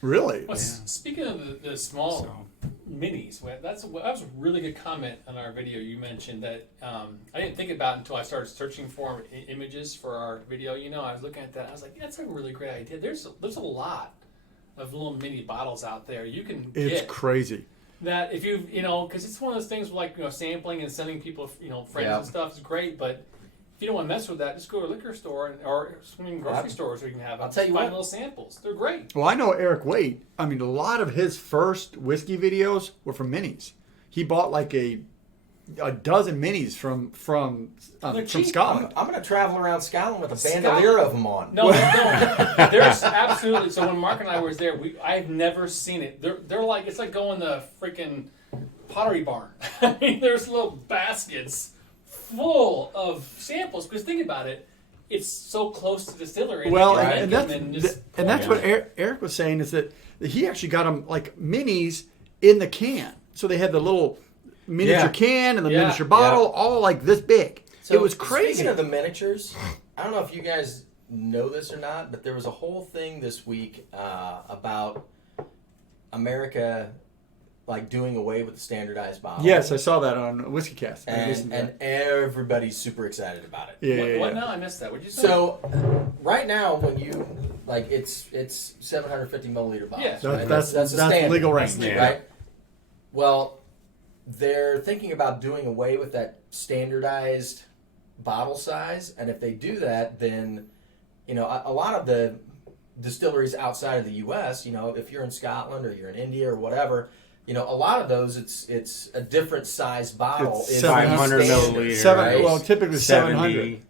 Really? Well, speaking of the small So, minis, that was a really good comment on our video. You mentioned that I didn't think about it until I started searching for images for our video. You know, I was looking at that. I was like, that's a really great idea. There's a lot of little mini bottles out there you can It's get. crazy. That if you know, because it's one of those things like sampling and sending people friends Yeah. and stuff is great, but if you don't want to mess with that, just go to a liquor store or even grocery stores where you can have. I'll tell you find what. little samples. They're great. Well, I know Eric Waite. I mean, a lot of his first whiskey videos were from minis. He bought like a dozen minis from They're cheap. Scotland. I'm going to travel around Scotland with a Scotland? bandolier of them on. No, there's absolutely. So when Mark and I was there, I've never seen it. They're like it's like going to freaking Pottery Barn. I mean, there's little baskets full of samples. Because think about it, it's so close to distillery. Well, they can and make that's them and just and that's what Eric was saying is that he actually got them like minis in the can. So they had the little miniature Yeah. can and the Yeah. miniature bottle, all like this big. So, it was crazy. Speaking of the miniatures, I don't know if you guys know this or not, but there was a whole thing this week about America like doing away with the standardized bottle. Yes, I saw that on WhiskyCast. I listened And, to and everybody's super excited about it. that. Yeah, what, yeah, what yeah. now? I missed that. What'd you say? So right now, when you like, it's 750 milliliter bottles. Yeah. right? That's a standard, legal range. That's legal. right? Well, they're thinking about doing away with that standardized bottle size, and if they do that, then a lot of the distilleries outside of the U.S., if you're in Scotland or you're in India or whatever, a lot of those it's a different size bottle. It's is 500 standard, milliliter. right? Well, typically 700. 70.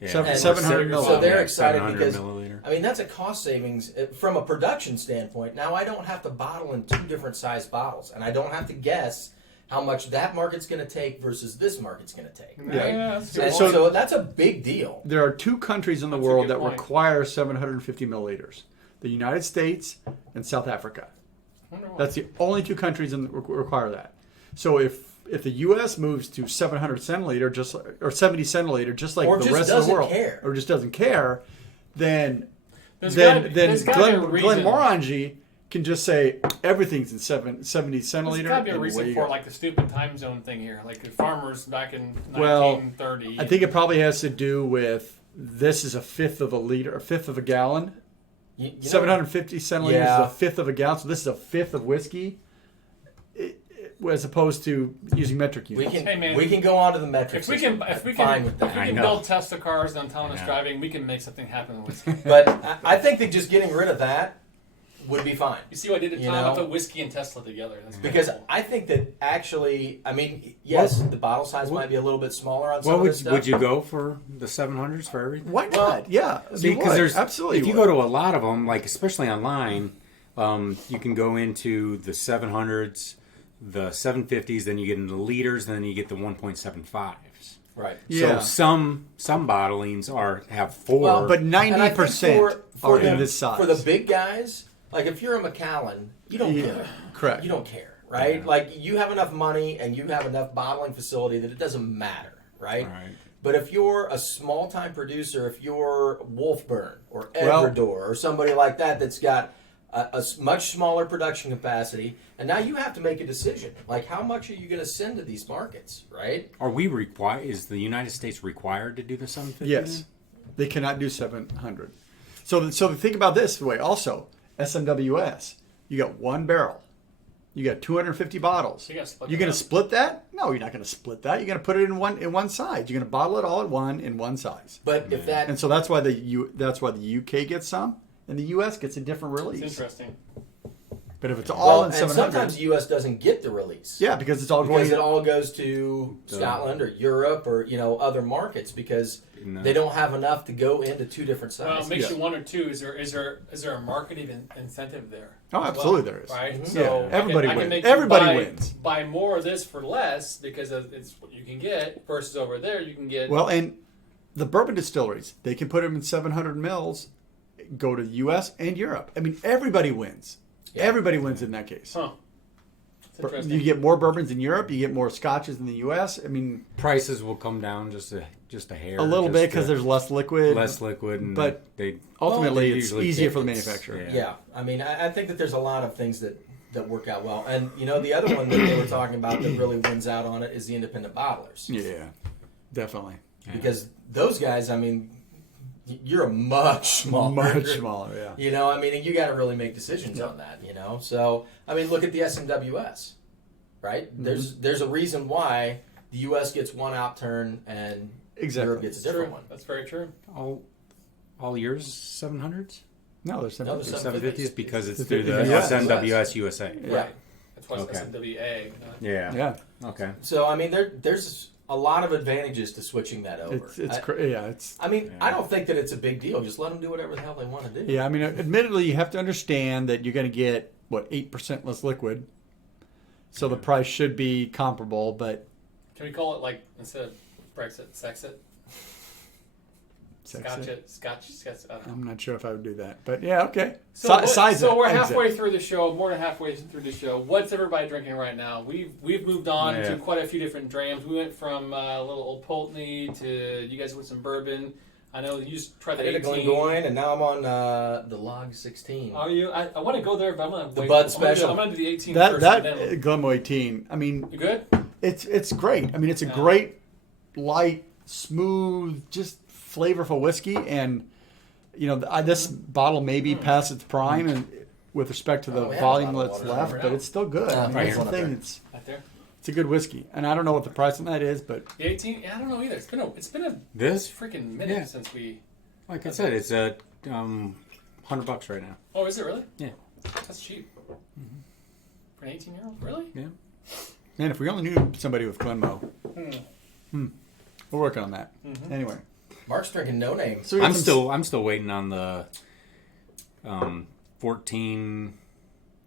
Yeah. Seven- And 700 so milliliter. they're excited 700 because milliliter. I mean that's a cost savings from a production standpoint. Now I don't have to bottle in 2 different size bottles, and I don't have to guess how much that market's going to take versus this market's going to take. yeah, Right? that's a good And point. so that's a big deal. There are 2 countries in the That's a world good that point. require 750 milliliters: the United States and South Africa. Wonder why. That's the only 2 countries that require that. So if the U.S. moves to 700 centiliter, or 70 centiliter, just like Or the just rest of the doesn't world, care. or just doesn't care, then There's then gotta be- then there's gotta be a reason. Glenmorangie can just say everything's in 70 There's centiliter. got to be a and away reason you for go. like the stupid time zone thing here, like the farmers back in Well, 1930. I think it probably has to do with this is a fifth of a liter, a fifth of a gallon. You know, 750 centiliters Yeah. is a fifth of a gallon, so this is a fifth of whiskey, as opposed to using metric we units. can Hey, man. we can go on to the metrics. if we can fine with that. I know. build Tesla cars and autonomous I know. driving, we can make something happen with whiskey. But I think that just getting rid of that would be fine. You see what I did at You time? I know? put whiskey and Tesla together. That's Because cool. I think that actually, I mean, yes, the bottle size might be a little bit smaller on some What of this stuff. would you go for the 700s for everything? Why not? Well, Yeah, See, you because would. there's absolutely. if you would. go to a lot of them, like especially online, you can go into the 700s, the 750s, then you get into the liters, then you get the 1.75s. Right. Yeah. So some bottlings have 4. Well, but And I think 90% for are in the- this size. For the big guys, like if you're a Macallan, you don't Yeah, care. correct. You don't care, right? Yeah. Like you have enough money and you have enough bottling facility that it doesn't matter, right? Right. But if you're a small time producer, if you're Wolfburn or Well- Ecuador or somebody like that that's got a much smaller production capacity, and now you have to make a decision. Like, how much are you going to send to these markets, right? Are we required? Is the United States required to do the 750? Yes, they cannot do 700. So think about this way. Also, SMWS, you got 1 barrel, you got 250 bottles. So you gotta split You're it going to up. split that? No, you're not going to split that. You're going to put it in one size. You're going to bottle it all at in one size. But if that And so that's why the UK gets some, and the US gets a different It's release. interesting. But if it's all in and 700, sometimes the U.S. doesn't get the release. yeah, because it's all going. Because it all goes to Scotland or Europe or other markets because No. they don't have enough to go into 2 different Well, it sizes. makes Yeah. you wonder too. Is there a marketing incentive there? Oh, as absolutely well, there is. Right. Mhm. So Yeah, everybody I can wins. make you Everybody buy, wins. Buy more of this for less because it's what you can get versus over there you can get. Well, and the bourbon distilleries, they can put them in 700 mils, go to the U.S. and Europe. I mean, everybody wins. Yeah. Everybody wins in that case. Huh. It's interesting. You get more bourbons in Europe. You get more scotches in the U.S. I mean, Prices will come down just a hair. a little just bit because to- there's less liquid. less liquid, and but they Ultimately, Well, it's usually easier for the it's- manufacturer. yeah. I mean, I think that there's a lot of things that work out well. And, the other one that they were talking about that really wins out on it is the independent bottlers. Yeah, definitely. Because those guys, I mean, you're a much smaller. Much smaller, yeah. I mean, and you got to really make decisions on that, So, I mean, look at the SMWS, right? Mm-hmm. There's a reason why the U.S. gets one outturn and Exactly. Europe gets a True. different one. That's very true. all yours 700s, No, there's No, something. there's 750s because it's It's through the the US. SNWS USA. Yeah. Right. That's why it's Okay. SNWA. Yeah. Yeah, Okay. So, I mean, there's a lot of advantages to switching that over. it's I mean, I don't think that it's a big deal. Just let them do whatever the hell they want to do. yeah. I mean, admittedly, you have to understand that you're going to get 8% less liquid, so the price should be comparable. But Can we call it like instead of Brexit, Sexit? Scotch. I don't know. I'm not sure if I would do that, but yeah, okay. So, Size so it. we're Exit. halfway through the show, more than halfway through the show. What's everybody drinking right now? We've moved on to quite a few different drams. We went from a little Old Pulteney to you guys with some bourbon. I know you just tried the 18. Glengoyne, and now I'm on the Log 16. Are you? I want to go there, but I'm going to The wait. Bud Special. I'm going to do the 18 That first. that Glenmoe 18. I mean, You good? it's great. I mean, it's a great, light, smooth, just flavorful whiskey, and this bottle maybe past its prime, and with respect to the we have volume a lot of that's water left, somewhere but now. it's still good. I mean, right that's here. the thing. It's Right there. a good whiskey, and I don't know what the price on that is, but The 18. Yeah, I don't know either. It's been a This, freaking minute Yeah. since we. like I said, it's $100 right now. Oh, is it really? Yeah. That's cheap. For an 18-year-old, really? Yeah. man, if we only knew somebody with Glenmoe, we're working on that. Anyway, Mark's drinking no name. so we got I'm still waiting on the 14.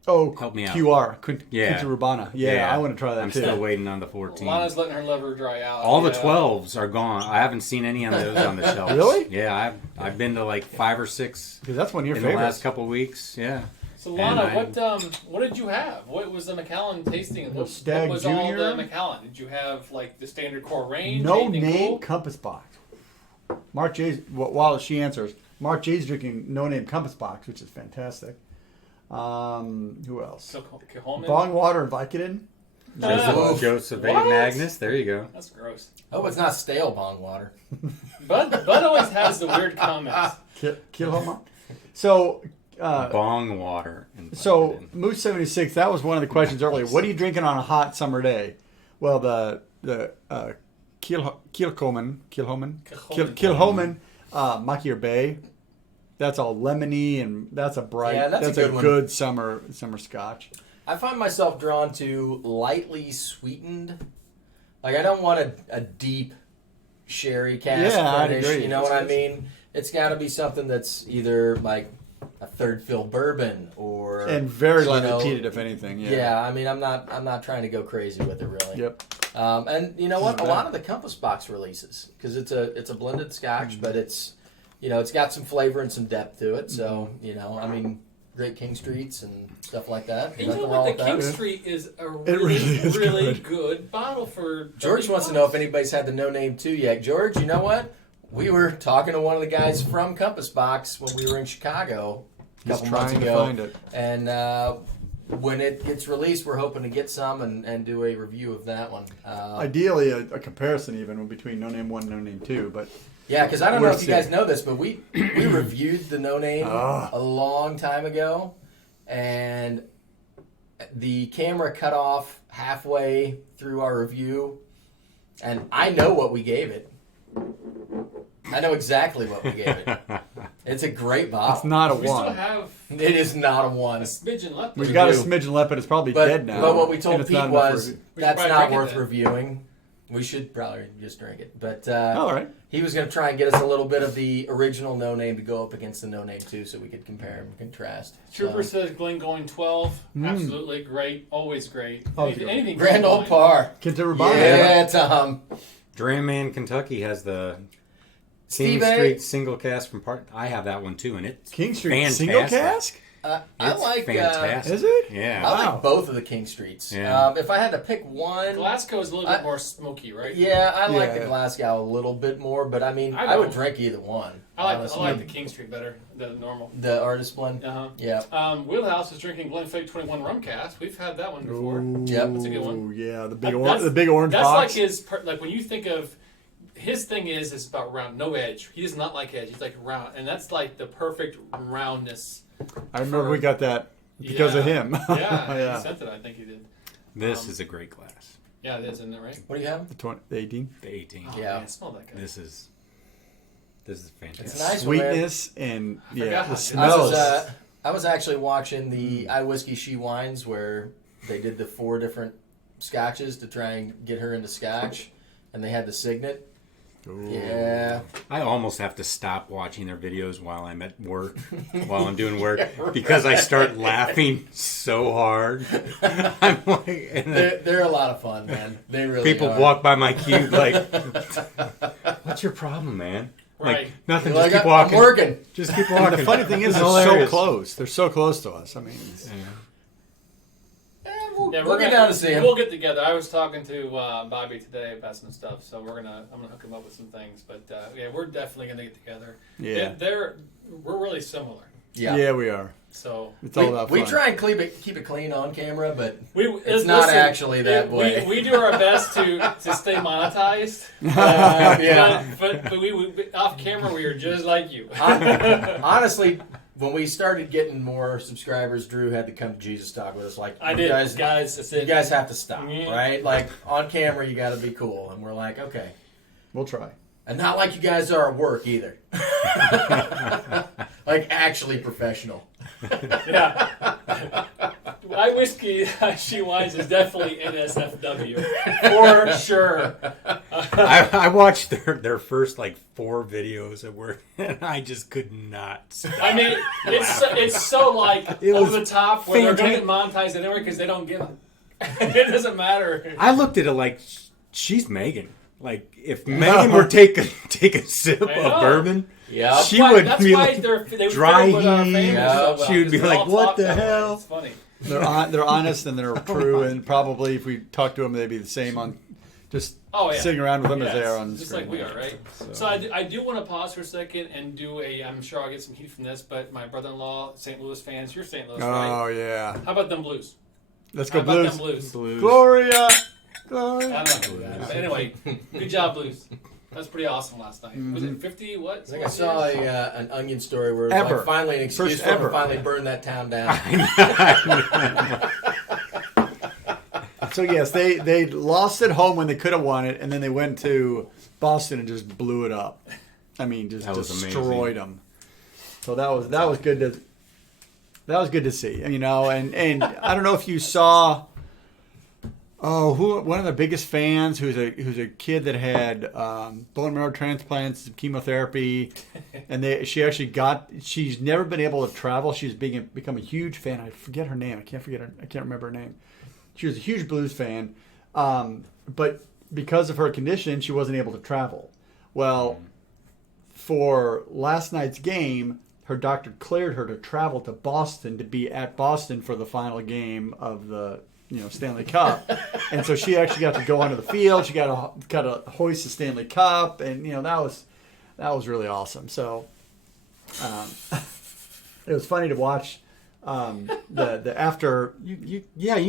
Help me out. QR, Yeah. Quinta Urbana. Yeah, I want to try that I'm too. still waiting on the 14. Lana's letting her liver dry out. All the Yeah. 12s are gone. I haven't seen any of those on the shelves. Really? Yeah, I've been to like 5 or 6 Because that's one of your in the last favorites. couple of weeks. Yeah. So Lana, And what did you have? What was the Macallan tasting? What, Stag what was all Junior? the Macallan? Did you have like the standard core range? No Anything name cool? compass box. Mark J's. While she answers, Mark J's drinking no name compass box, which is fantastic. Who else? So Kilholman? Bong water and Vicodin. Joseph What? Magnus. There you go. That's gross. Oh, it's not stale bong water. Bud always has the weird comments. Kilhoma. So. Bong water. And So Moose 76. That was one of the questions earlier. What are you drinking on a hot summer day? Well, the Kilhoman Makir Bay. That's all lemony, and that's a bright. Yeah, that's a good one. good summer scotch. I find myself drawn to lightly sweetened. Like, I don't want a deep sherry cask Yeah, I'd finish. agree. You know what I mean? It's got to be something that's either like a third fill bourbon or And very you lightly know, peated, if anything. Yeah. Yeah, I mean, I'm not trying to go crazy with it really. Yep. And you know what? A bad. lot of the Compass Box releases, because it's a blended Scotch, but it's got some flavor and some depth to it. So I mean, Great King Streets and stuff like that. You Nothing know wrong what? with The King that. Street is a really is really good. good bottle for. George wants to know if anybody's had the No Name 2 yet. George, you know what? We were talking to one of the guys from Compass Box when we were in Chicago a He's couple months trying to ago. find it. And when it gets released, we're hoping to get some and do a review of that one. Ideally, a comparison even between No Name 1 and No Name 2, but Yeah, because I don't know We'll if you see. guys know this, but we reviewed the No Name Ah. a long time ago, and the camera cut off halfway through our review, and I know what we gave it. I know exactly what we gave it. It's a great bottle. it's not a We still 1. Oh. have It is not a a one. smidgen left. We've We got a do. smidgen left, but it's probably But, dead now. but what we And told it's Pete not enough was for- We should that's probably not drink it worth then. reviewing. We should probably just drink it. But All right. he was going to try and get us a little bit of the original No Name to go up against the No Name 2 so we could compare and contrast. Trooper So, says Glengoyne 12. Absolutely great. Always great. Always anything, great. anything Grand Old Glengoyne. Par. Quinta Urbana. Yeah, Tom. Dram Man, Kentucky has the King Steve A. Street single cask from Part. I have that one too, and it's King Street fantastic. single cask? I It's like fantastic. Is it? Yeah. I Wow. like both of the King Streets. Yeah. If I had to pick one, Glasgow is a little bit more smoky, right? yeah, I like Yeah. the Glasgow a little bit more, but I mean, I I would don't. drink either one. I honestly. like the King Street better than normal. The artist blend. Uh-huh. Yeah. Wheelhouse is drinking Glenfiddich 21 rum cast. We've had that one before. Yep. That's a good one. Ooh, yeah, the That's- big orange That's box. like his like when you think of his thing is about round, no edge. He does not like edge. He's like round, and that's like the perfect roundness. I remember we got that because of Yeah. him. Yeah, Yeah. he sent it. I think he did. This is a great glass. Yeah, it is, isn't it? Right? What do you have? The 18. The 18. Oh, Yeah. man, smell that good. This is fantastic. It's a nice one, man. Sweetness and forgot yeah, how the good- smells. I was actually watching the I Whiskey She Wines where they did the 4 different scotches to try and get her into scotch, and they had the Signet. Ooh. Yeah. I almost have to stop watching their videos while I'm at work, while I'm doing work, because I start laughing so hard. I'm like, and then They're a lot of fun, man. They really people are. walk by my cube like, "What's your problem, man?" Right. Nothing. You're Just like, keep walking. I'm working. Just keep And walking. the funny thing is, It's they're so hilarious. close. They're so close to us. I mean, We'll we're get gonna down to see him. We'll get together. I was talking to Bobby today about some stuff, so I'm gonna hook him up with some things. But yeah, we're definitely gonna get together. yeah, We're really similar. yeah, we are. So It's all about fun. We try and keep it clean on camera, but it's listen, not actually that way. We do our best to stay monetized. Yeah. But we off camera we are just like you. Honestly, when we started getting more subscribers, Drew had to come to Jesus Talk with us. Like, I you did, guys, that's you it. guys have to stop, Mhm. right? Like on camera, you got to be cool, and we're like, okay, We'll try. and not like you guys are at work either. Like actually professional. Yeah. My whiskey she wines is definitely NSFW for sure. I watched their first like 4 videos at work, and I just could not stop. I mean, it's so like It over was the top where they're going to fantastic. get monetized anyway because they don't give them. It doesn't matter. I looked at it like she's Megan. Like if Megan were take a sip I know. of bourbon, Yeah. she would That's be why like, they dry fit with our heat. family Yeah. so well, She would be because they like, all "What talk the that way." hell?" It's funny. They're honest and they're true, and probably if we talk to them, they'd be the same on just Oh yeah. sitting around with them Yeah, as they are it's on the just screen. like we are, right? So I do want to pause for a second and do I'm sure I'll get some heat from this, but my brother-in-law, St. Louis fans, you're St. Louis, right? Oh yeah, How about them Blues? let's How go about Blues. them Blues? Blues. Gloria, I Gloria. don't know who that is. But anyway, good job, Blues. That was pretty awesome last night. Was Mm-hmm. it 50? What? I think I saw an Onion story where it was Ever. like finally an excuse First for them to ever. finally burn that town down. So yes, they lost at home when they could have won it, and then they went to Boston and just blew it up. I mean, just That was destroyed them. So that was good to see. You know, and I don't know if you saw. Oh, one of the biggest fans who's a kid that had bone marrow transplants, chemotherapy, and she's never been able to travel. She's become a huge fan. I forget her name. I can't remember her name. She was a huge Blues fan, but because of her condition, she wasn't able to travel. Well, for last night's game, her doctor cleared her to travel to Boston to be at Boston for the final game of the Stanley Cup, and so she actually got to go onto the field. She got to hoist the Stanley Cup, and that was really awesome. So it was funny to watch. The after you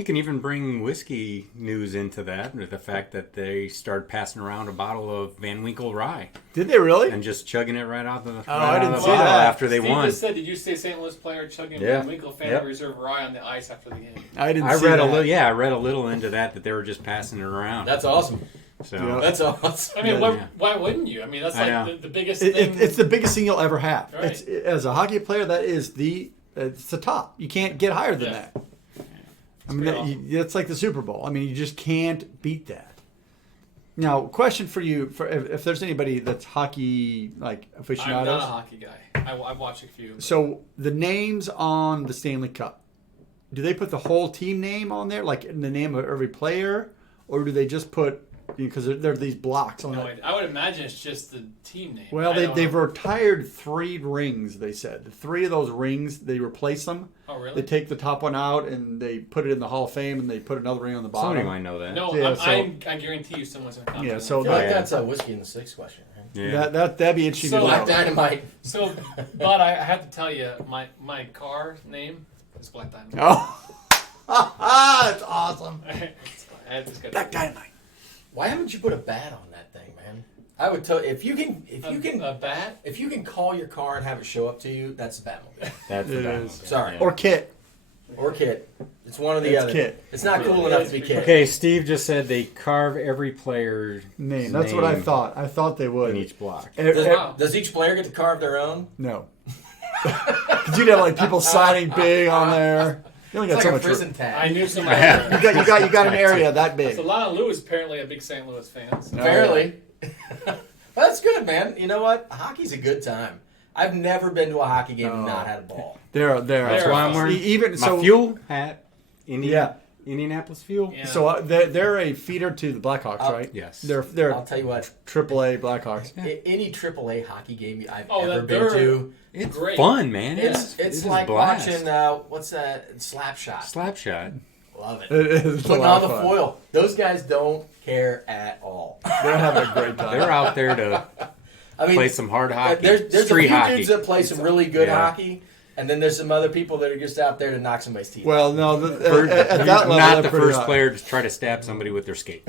can even bring whiskey news into that, with the fact that they started passing around a bottle of Van Winkle rye did they really? and just chugging it right out the I didn't see bottle that. after they Steve won. just said, did you say St. Louis player chugging Yeah. Van Winkle Family Yep. Reserve rye on the ice after the game? I didn't. I see read that. a little. Yeah, I read a little into that they were just passing it around. That's awesome. So Yeah. That's awesome. I mean, Yeah. why wouldn't you? I mean, that's I like know. the biggest It, thing. it's the biggest thing you'll ever have. Right. As a hockey player, that is it's the top. You can't get higher than Yeah. that. I mean, pretty awesome. it's like the Super Bowl. I mean, you just can't beat that. Now, question for you: for if there's anybody that's hockey like I'm aficionados, not a hockey guy. I watch a few. so the names on the Stanley Cup, do they put the whole team name on there, like in the name of every player, or do they just put because there are these blocks on No, it? I would imagine it's just the team name. Well, I don't they've know. retired 3 rings. They said 3 of those rings they replace them. Oh, really? They take the top one out and they put it in the Hall of Fame, and they put another ring on the bottom. somebody might know that. No, Yeah, I guarantee you someone's going to comment. Yeah, on so I feel like that- that's a whiskey in the six question, right? Yeah. That'd be interesting So, to Black know. Dynamite. So, but I have to tell you, my car name is Black Dynamite. Oh, that's awesome. I just got Black Dynamite. Why haven't you put a bat on that thing, man? I would tell if you can a bat. if you can call your car and have it show up to you, that's the Batmobile. That's It the is. Sorry. Or Kit. Or Kit. It's one or the It's other. Kit. It's not cool enough to be Kit. Okay, Steve just said they carve every player's Name. That's what I thought. I thought they would. in each block. Does, Wow. does each player get to carve their own? No. Because you'd have like people signing big on there. You only got It's so like a much room. prison tag. I knew somebody. You got an area that big. So Lana Lou is apparently a big St. Louis fan. So. Apparently. That's good, man. You know what? Hockey's a good time. I've never been to a hockey game and not had a ball. There. That's why I'm wearing Even my so. fuel hat. Indian. Yeah. Indianapolis Fuel. Yeah. So they're a feeder to the Blackhawks, right? Yes. They're I'll tell you what. AAA Blackhawks. Any AAA hockey game I've Oh, ever they're- been to, It's Great. fun, man. it's It is like blast. watching what's that? Slapshot. Slapshot. Love it. It is a Putting lot on of the fun. foil. Those guys don't care at all. They're having a great time. They're out there to I mean, play some hard hockey. there's a street few hockey. dudes that play some really good Yeah. hockey, and then there's some other people that are just out there to knock somebody's teeth. Well, no, First- at that he's level, not they're the pretty first hot. player to try to stab somebody with their skate.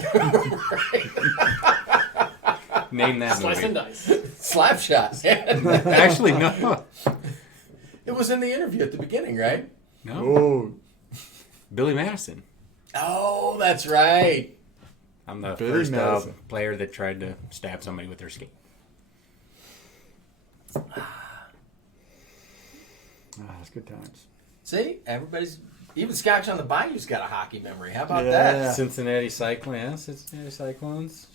Name that Slice and movie. dice. Slapshot. Actually, no. It was in the interview at the beginning, right? No. Oh, Billy Madison. Oh, that's right. I'm the Billy first Madison. player that tried to stab somebody with their skate. that's good times. See, everybody's even Scotch on the Bayou's got a hockey memory. How about Yeah. that? Cincinnati Cyclones. Cincinnati Cyclones.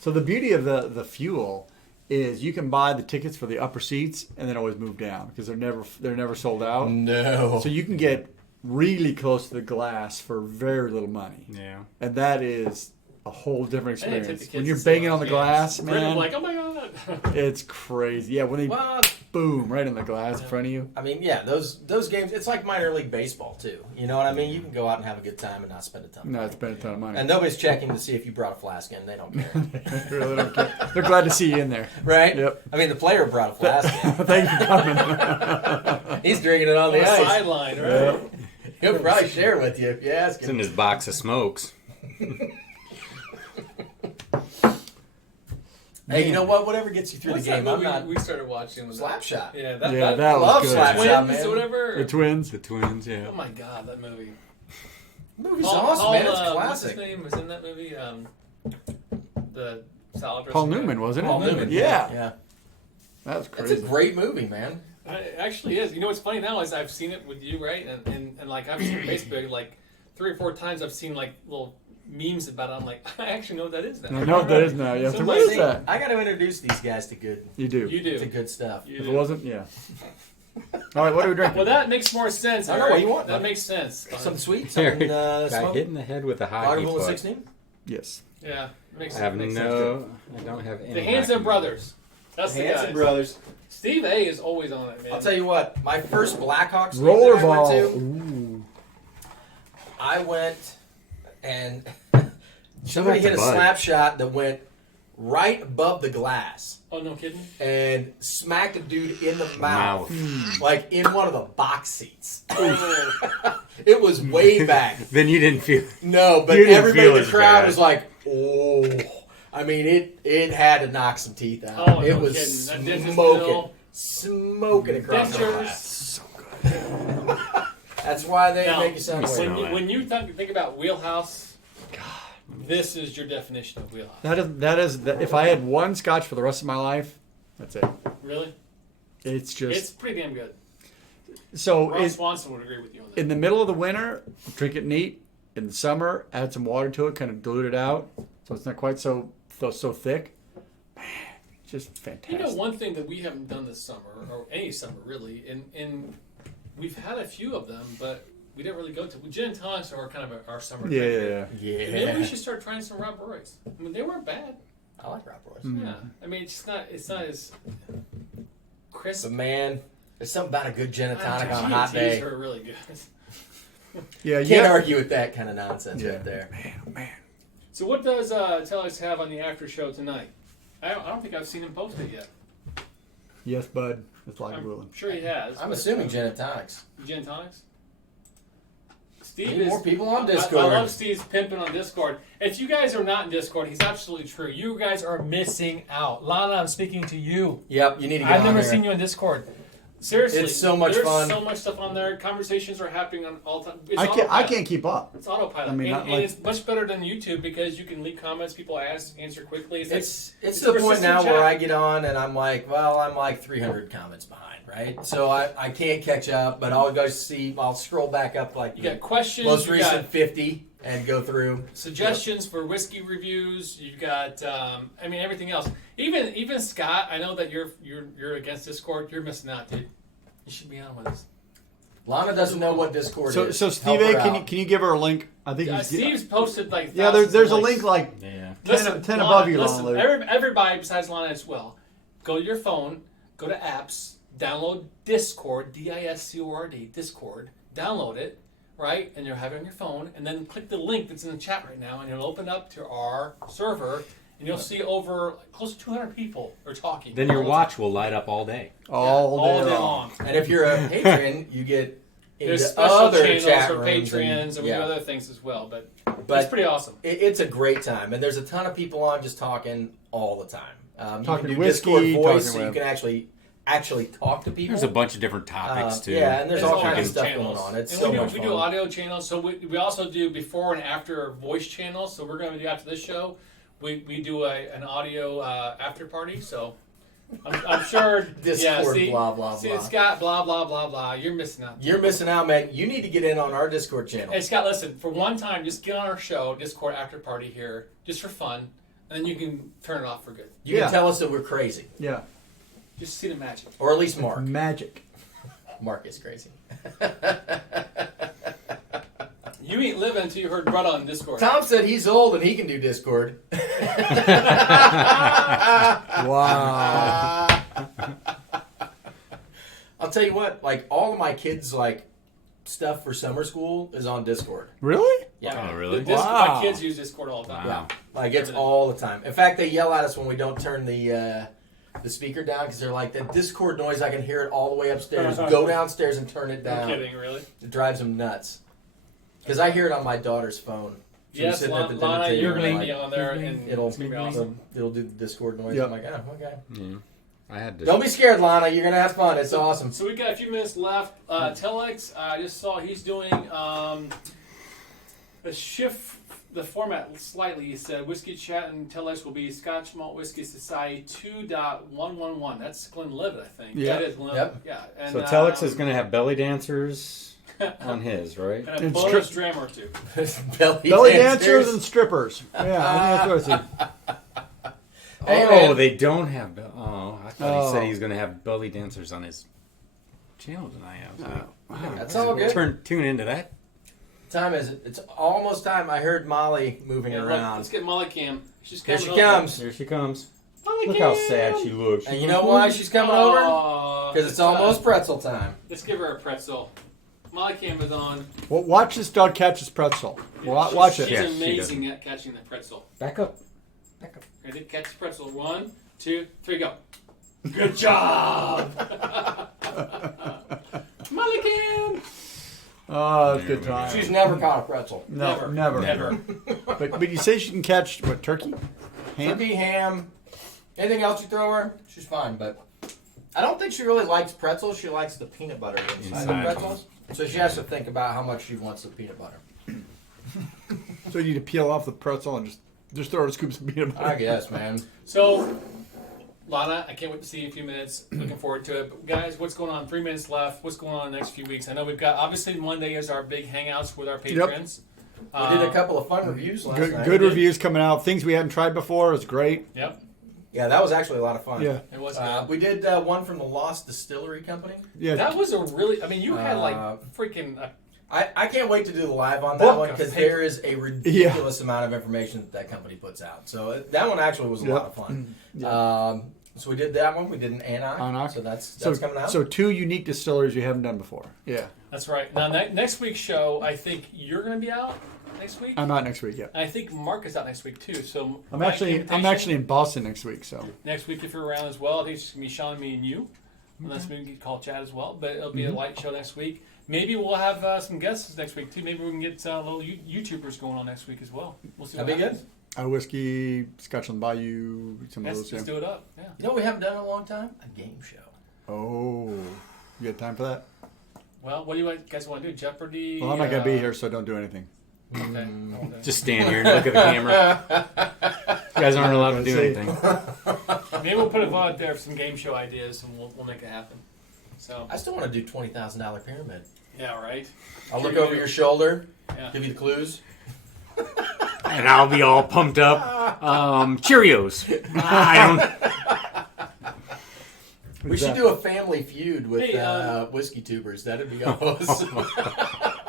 So the beauty of the fuel is you can buy the tickets for the upper seats and then always move down because they're never sold out. No. So you can get really close to the glass for very little money, Yeah. and that is a whole different I didn't take the experience. kids When you're to banging see on the those glass, games. Brendan man, like, oh my god. it's crazy. Yeah, when they Well, boom right in the glass in front of you. I mean, yeah, those games. It's like minor league baseball too. You know what I mean? You can go out and have a good time and not spend a ton. Of No, money. it's been a ton of money. And nobody's checking to see if you brought a flask in. They don't care, They really don't care. They're glad to see you in there. right? Yep. I mean, the player brought a flask in. Thanks for coming. He's drinking it on On the the ice. sideline, right? Yeah. He'll probably share with you if you ask It's in him. his box of smokes. Hey, you know what? Whatever gets you through What's the game, that I'm movie not. we started watching? Was Slapshot. Yeah, Yeah, that I was love good. Slapshot, Twins man. or whatever. The twins. The twins, yeah. Oh my god, that movie. Movie's awesome, man. It's What's his classic. name was in that movie? The salad dressing Paul guy. Newman, wasn't it? Paul Newman. Yeah. Yeah. That was It's crazy. a great movie, man. It actually is. You know what's funny now is I've seen it with you, right? And like I've seen it on Facebook like 3 or 4 times. I've seen like little memes about it. I'm like, I actually know what that is now. I know what that is now. Yeah. So what Somebody is say- that? I got to introduce these guys to good, You do. You do. to good stuff. You If do. it wasn't, yeah. All right, what are we drinking? Well, that makes more sense. I know Eric. what you want, That bud. makes sense. Something sweet, Here, something got hit smoky. in the head with a hockey Lagerville puck. 16. Yes. Yeah, makes I have makes no. I don't have any. sense. The Hanson hockey. brothers. That's the Hanson guys. Brothers. Steve A is always on it, man. I'll tell you what. My first Blackhawks game that I went Rollerball. to, Ooh. I went and Show somebody that hit to a Bud. slap shot that went right above the glass Oh, no kidding. and smacked a dude in the Mouth. mouth, like in one of the box seats. Oh, It was way back. Then you didn't feel. No, but You didn't everybody feel in the as crowd bad. was like, "Oh!" I mean, it had to knock some teeth out. Oh, it no was kidding. That dentist smoking, bill. smoking across the Dentures. glass. So good. That's why they Now, make you sound when weird. When Smell you, that. when you think about wheelhouse, this is your definition of wheelhouse. That is if I had one scotch for the rest of my life, that's it. Really? It's just It's pretty damn good. so Ron it, Swanson would agree with you on that. in the middle of the winter, drink it neat. In the summer, add some water to it, kind of dilute it out, so it's not quite so thick. Man, just fantastic. You know, one thing that we haven't done this summer, or any summer really, and we've had a few of them, but we didn't really go to. Gin and tonics are kind of our summer Yeah, drink yeah, here. yeah. Maybe we Yeah, should start trying some Rob Roy's. I mean, they weren't bad. I like Rob Royce. Mm. Yeah, I mean, it's not as crisp. But man, there's something about a good gin and tonic on a G&Ts hot day. are really good. Yeah, Can't yeah. argue with that kind of nonsense Yeah. right there. Man, oh man. So what does Tellis have on the after show tonight? I don't think I've seen him post it yet. Yes, bud. It's like I'm ruling. sure he has. I'm but, assuming gin and tonics. Gin and tonics. Steve Need is more people on I Discord. love Steve's pimping on Discord. If you guys are not in Discord, he's absolutely true. You guys are missing out. Lana, I'm speaking to you. Yep, you need to get I've on never there. seen you on Discord. Seriously, It's so much there's fun. so much stuff on there. Conversations are happening on all time. It's I autopilot. can't keep up. It's autopilot. I mean, and, not and like- it's much better than YouTube because you can leave comments. People answer quickly. It's it's to the point persistent now chat. where I get on and I'm like 300 comments behind, right? So I can't catch up, but I'll scroll back up like You got questions. most you recent got 50 and go through. suggestions for whiskey reviews. You've got, I mean, everything else. Even Scott. I know that you're against Discord. You're missing out, dude. You should be on with us. Lana doesn't know what Discord is. So Steve Help A, her out. can you give her a link? I think Steve's posted like yeah. thousands There's a of link links. like Listen, 10 Lana, above you, listen, Lana. everybody besides Lana as well. Go to your phone, go to apps, download Discord, Discord, Discord, download it, right? And you'll have it on your phone, and then click the link that's in the chat right now, and it'll open up to our server, and you'll see over close to 200 people are talking. Then your watch will light up all day. All day long. long. And if you're a patron, you get There's into special other channels chat for rooms patrons, and we do yeah. other things as well, but But it's pretty awesome. It's a great time, and there's a ton of people on just talking all the time. Talking you can do whiskey, Discord voice, talking so you web. can actually talk to people. There's a bunch of different topics too. Yeah, and there's all kinds of different stuff going on. It's and so we much do fun. audio channels, so we also do before and after voice channels. So we're going to do after this show, we do an audio after party. So I'm sure Discord, see, blah, blah, see, blah. Scott, blah blah blah blah. You're missing out. You're missing out, man. You need to get in on our Discord channel. Hey Scott, listen. For one time, just get on our show, Discord after party here, just for fun, and then you can turn it off for good. You can tell us that we're crazy, Yeah. Just see the magic. or at least Mark. Magic. Mark is crazy. You ain't living until you heard Brett on Discord. Tom said he's old and he can do Discord. Wow. I'll tell you what, like all of my kids' like stuff for summer school is on Discord. Really? Yeah. Oh, really? Wow. My kids use Discord all the time. Wow. Like it's all the time. In fact, they yell at us when we don't turn the speaker down because they're like, that Discord noise, I can hear it all the way upstairs. Go downstairs and turn it No down. kidding, really? It drives them nuts. Because I hear it on my daughter's phone. She's Yes, sitting at the dinner Lana, table you're and going to like, be on there, and it'll it's going to be awesome. It'll do the Discord noise. Yep. I'm like, oh, okay. Yeah. I had to. Don't be scared, Lana. You're gonna have fun. It's awesome. So we got a few minutes left. Telex, I just saw he's doing a shift the format slightly. He said Whiskey Chat and Telex will be Scotch Malt Whiskey Society 2.111. That's Glenlivet, I think. Yeah. That is Glenlivet. Yep. Yeah. And, So Telex is going to have belly dancers on his, right? and a It's bonus dram or two. Belly dancers and strippers. Yeah, I think that's what I see. Hey, Oh, man. they don't have. I thought he said Oh. he's going to have belly dancers on his channel tonight. I was like, That's all good. Tune into that. Time is it? It's almost time. I heard Molly moving Yeah, around. let's get Molly Cam. She's Here coming she over. comes. Here she comes. Molly Look Cam. how sad she looks. And you know why she's coming over? Aw, Because it's almost pretzel time. Let's give her a pretzel. Molly Cam is on. Well, watch this dog catch his pretzel. Watch She's it. Yeah, she amazing at catching the pretzel. Back up. Ready? Catch the pretzel. 1, 2, 3, go. Good job. Molly Cam. Oh, it's good time. She's never caught a pretzel. No, Never. never. But you say she can catch what, turkey? Ham? Turkey, ham, anything else you throw her, she's fine. But I don't think she really likes pretzels. She likes the peanut butter inside the Inside. pretzels. So she has to think about how much she wants the peanut butter. So you need to peel off the pretzel and just throw her scoops of peanut butter. I guess, man. So, Lana, I can't wait to see you in a few minutes. Looking forward to it. But guys, what's going on? 3 minutes left. What's going on in the next few weeks? I know we've got, obviously, Monday is our big hangouts with our patrons. We did a couple of fun reviews last night. Good reviews coming out. Things we hadn't tried before. It was great. Yep. Yeah, that was actually a lot of fun. Yeah. It was good. We did one from the Lost Distillery Company. Yeah. That was a really, I mean, you had like Uh, freaking, I can't wait to do the live on that Book one of because paper. there is a ridiculous amount of information that company puts out. So that one actually was a lot of fun. So we did that one. We did an Anok. So that's coming out. So 2 unique distilleries you haven't done before. Yeah. that's right. Now, next week's show, I think you're going to be out next week. I'm out next week. Yeah. And I think Mark is out next week too. So I'm my actually invitation- in Boston next week. So next week if you're around as well. I think it's just gonna be Sean, me, and you. Unless we can call Chad as well, but it'll be a light show next week. Maybe we'll have some guests next week too. Maybe we can get little YouTubers going on next week as well. We'll see. That'd what be happens. good. whiskey, Scotch on the Bayou, some of Let's those. do it up. Yeah. You know what we haven't done in a long time? A game show. Oh, you got time for that? Well, what do you guys want to do? Jeopardy? Well, I'm not gonna be here, so don't do anything. Okay. Okay. Just stand here and look at the camera. You guys aren't allowed to do anything. Maybe we'll put a vote out there for some game show ideas, and we'll make it happen. So. I still want to do $20,000 pyramid. Yeah. Right. I'll look over your shoulder, Yeah. give you the clues. And I'll be all pumped up. Cheerios. I don't. We should do a family feud with whiskey tubers. That'd be awesome.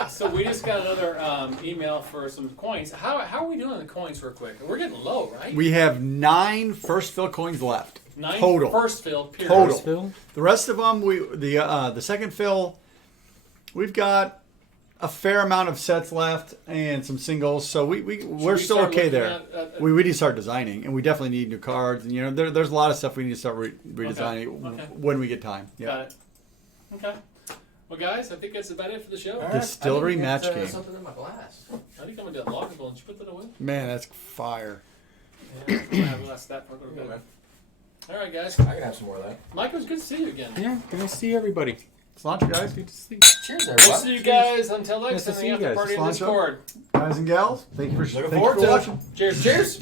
So we just got another email for some coins. How are we doing on the coins real quick? We're getting low, right? We have 9 first fill coins left. 9 total. First fill, period. Total. First fill? The rest of them, the second fill, we've got a fair amount of sets left and some singles, so we're still okay there. We need to start designing, and we definitely need new cards. And there's a lot of stuff we need to start redesigning Okay. when we get time. Yeah. Got it. Okay. Well, guys, I think that's about it for the show. All right. Distillery I didn't match get, game. Something in my glass. I think I'm gonna do a lockable. Did you put that away? Man, that's fire. Yeah, I'm gonna have less that part. Yeah, man. All right, guys. I can have some more of that. Mike, it was good to see you again. Yeah, good to see everybody. Cilantro, guys. Good to see. Cheers, We'll everybody. see you guys until Nice next to time. see you After guys. party in Cilantro. Discord. Guys and gals, thank you for Looking thank you forward for to it. watching. Cheers. Cheers.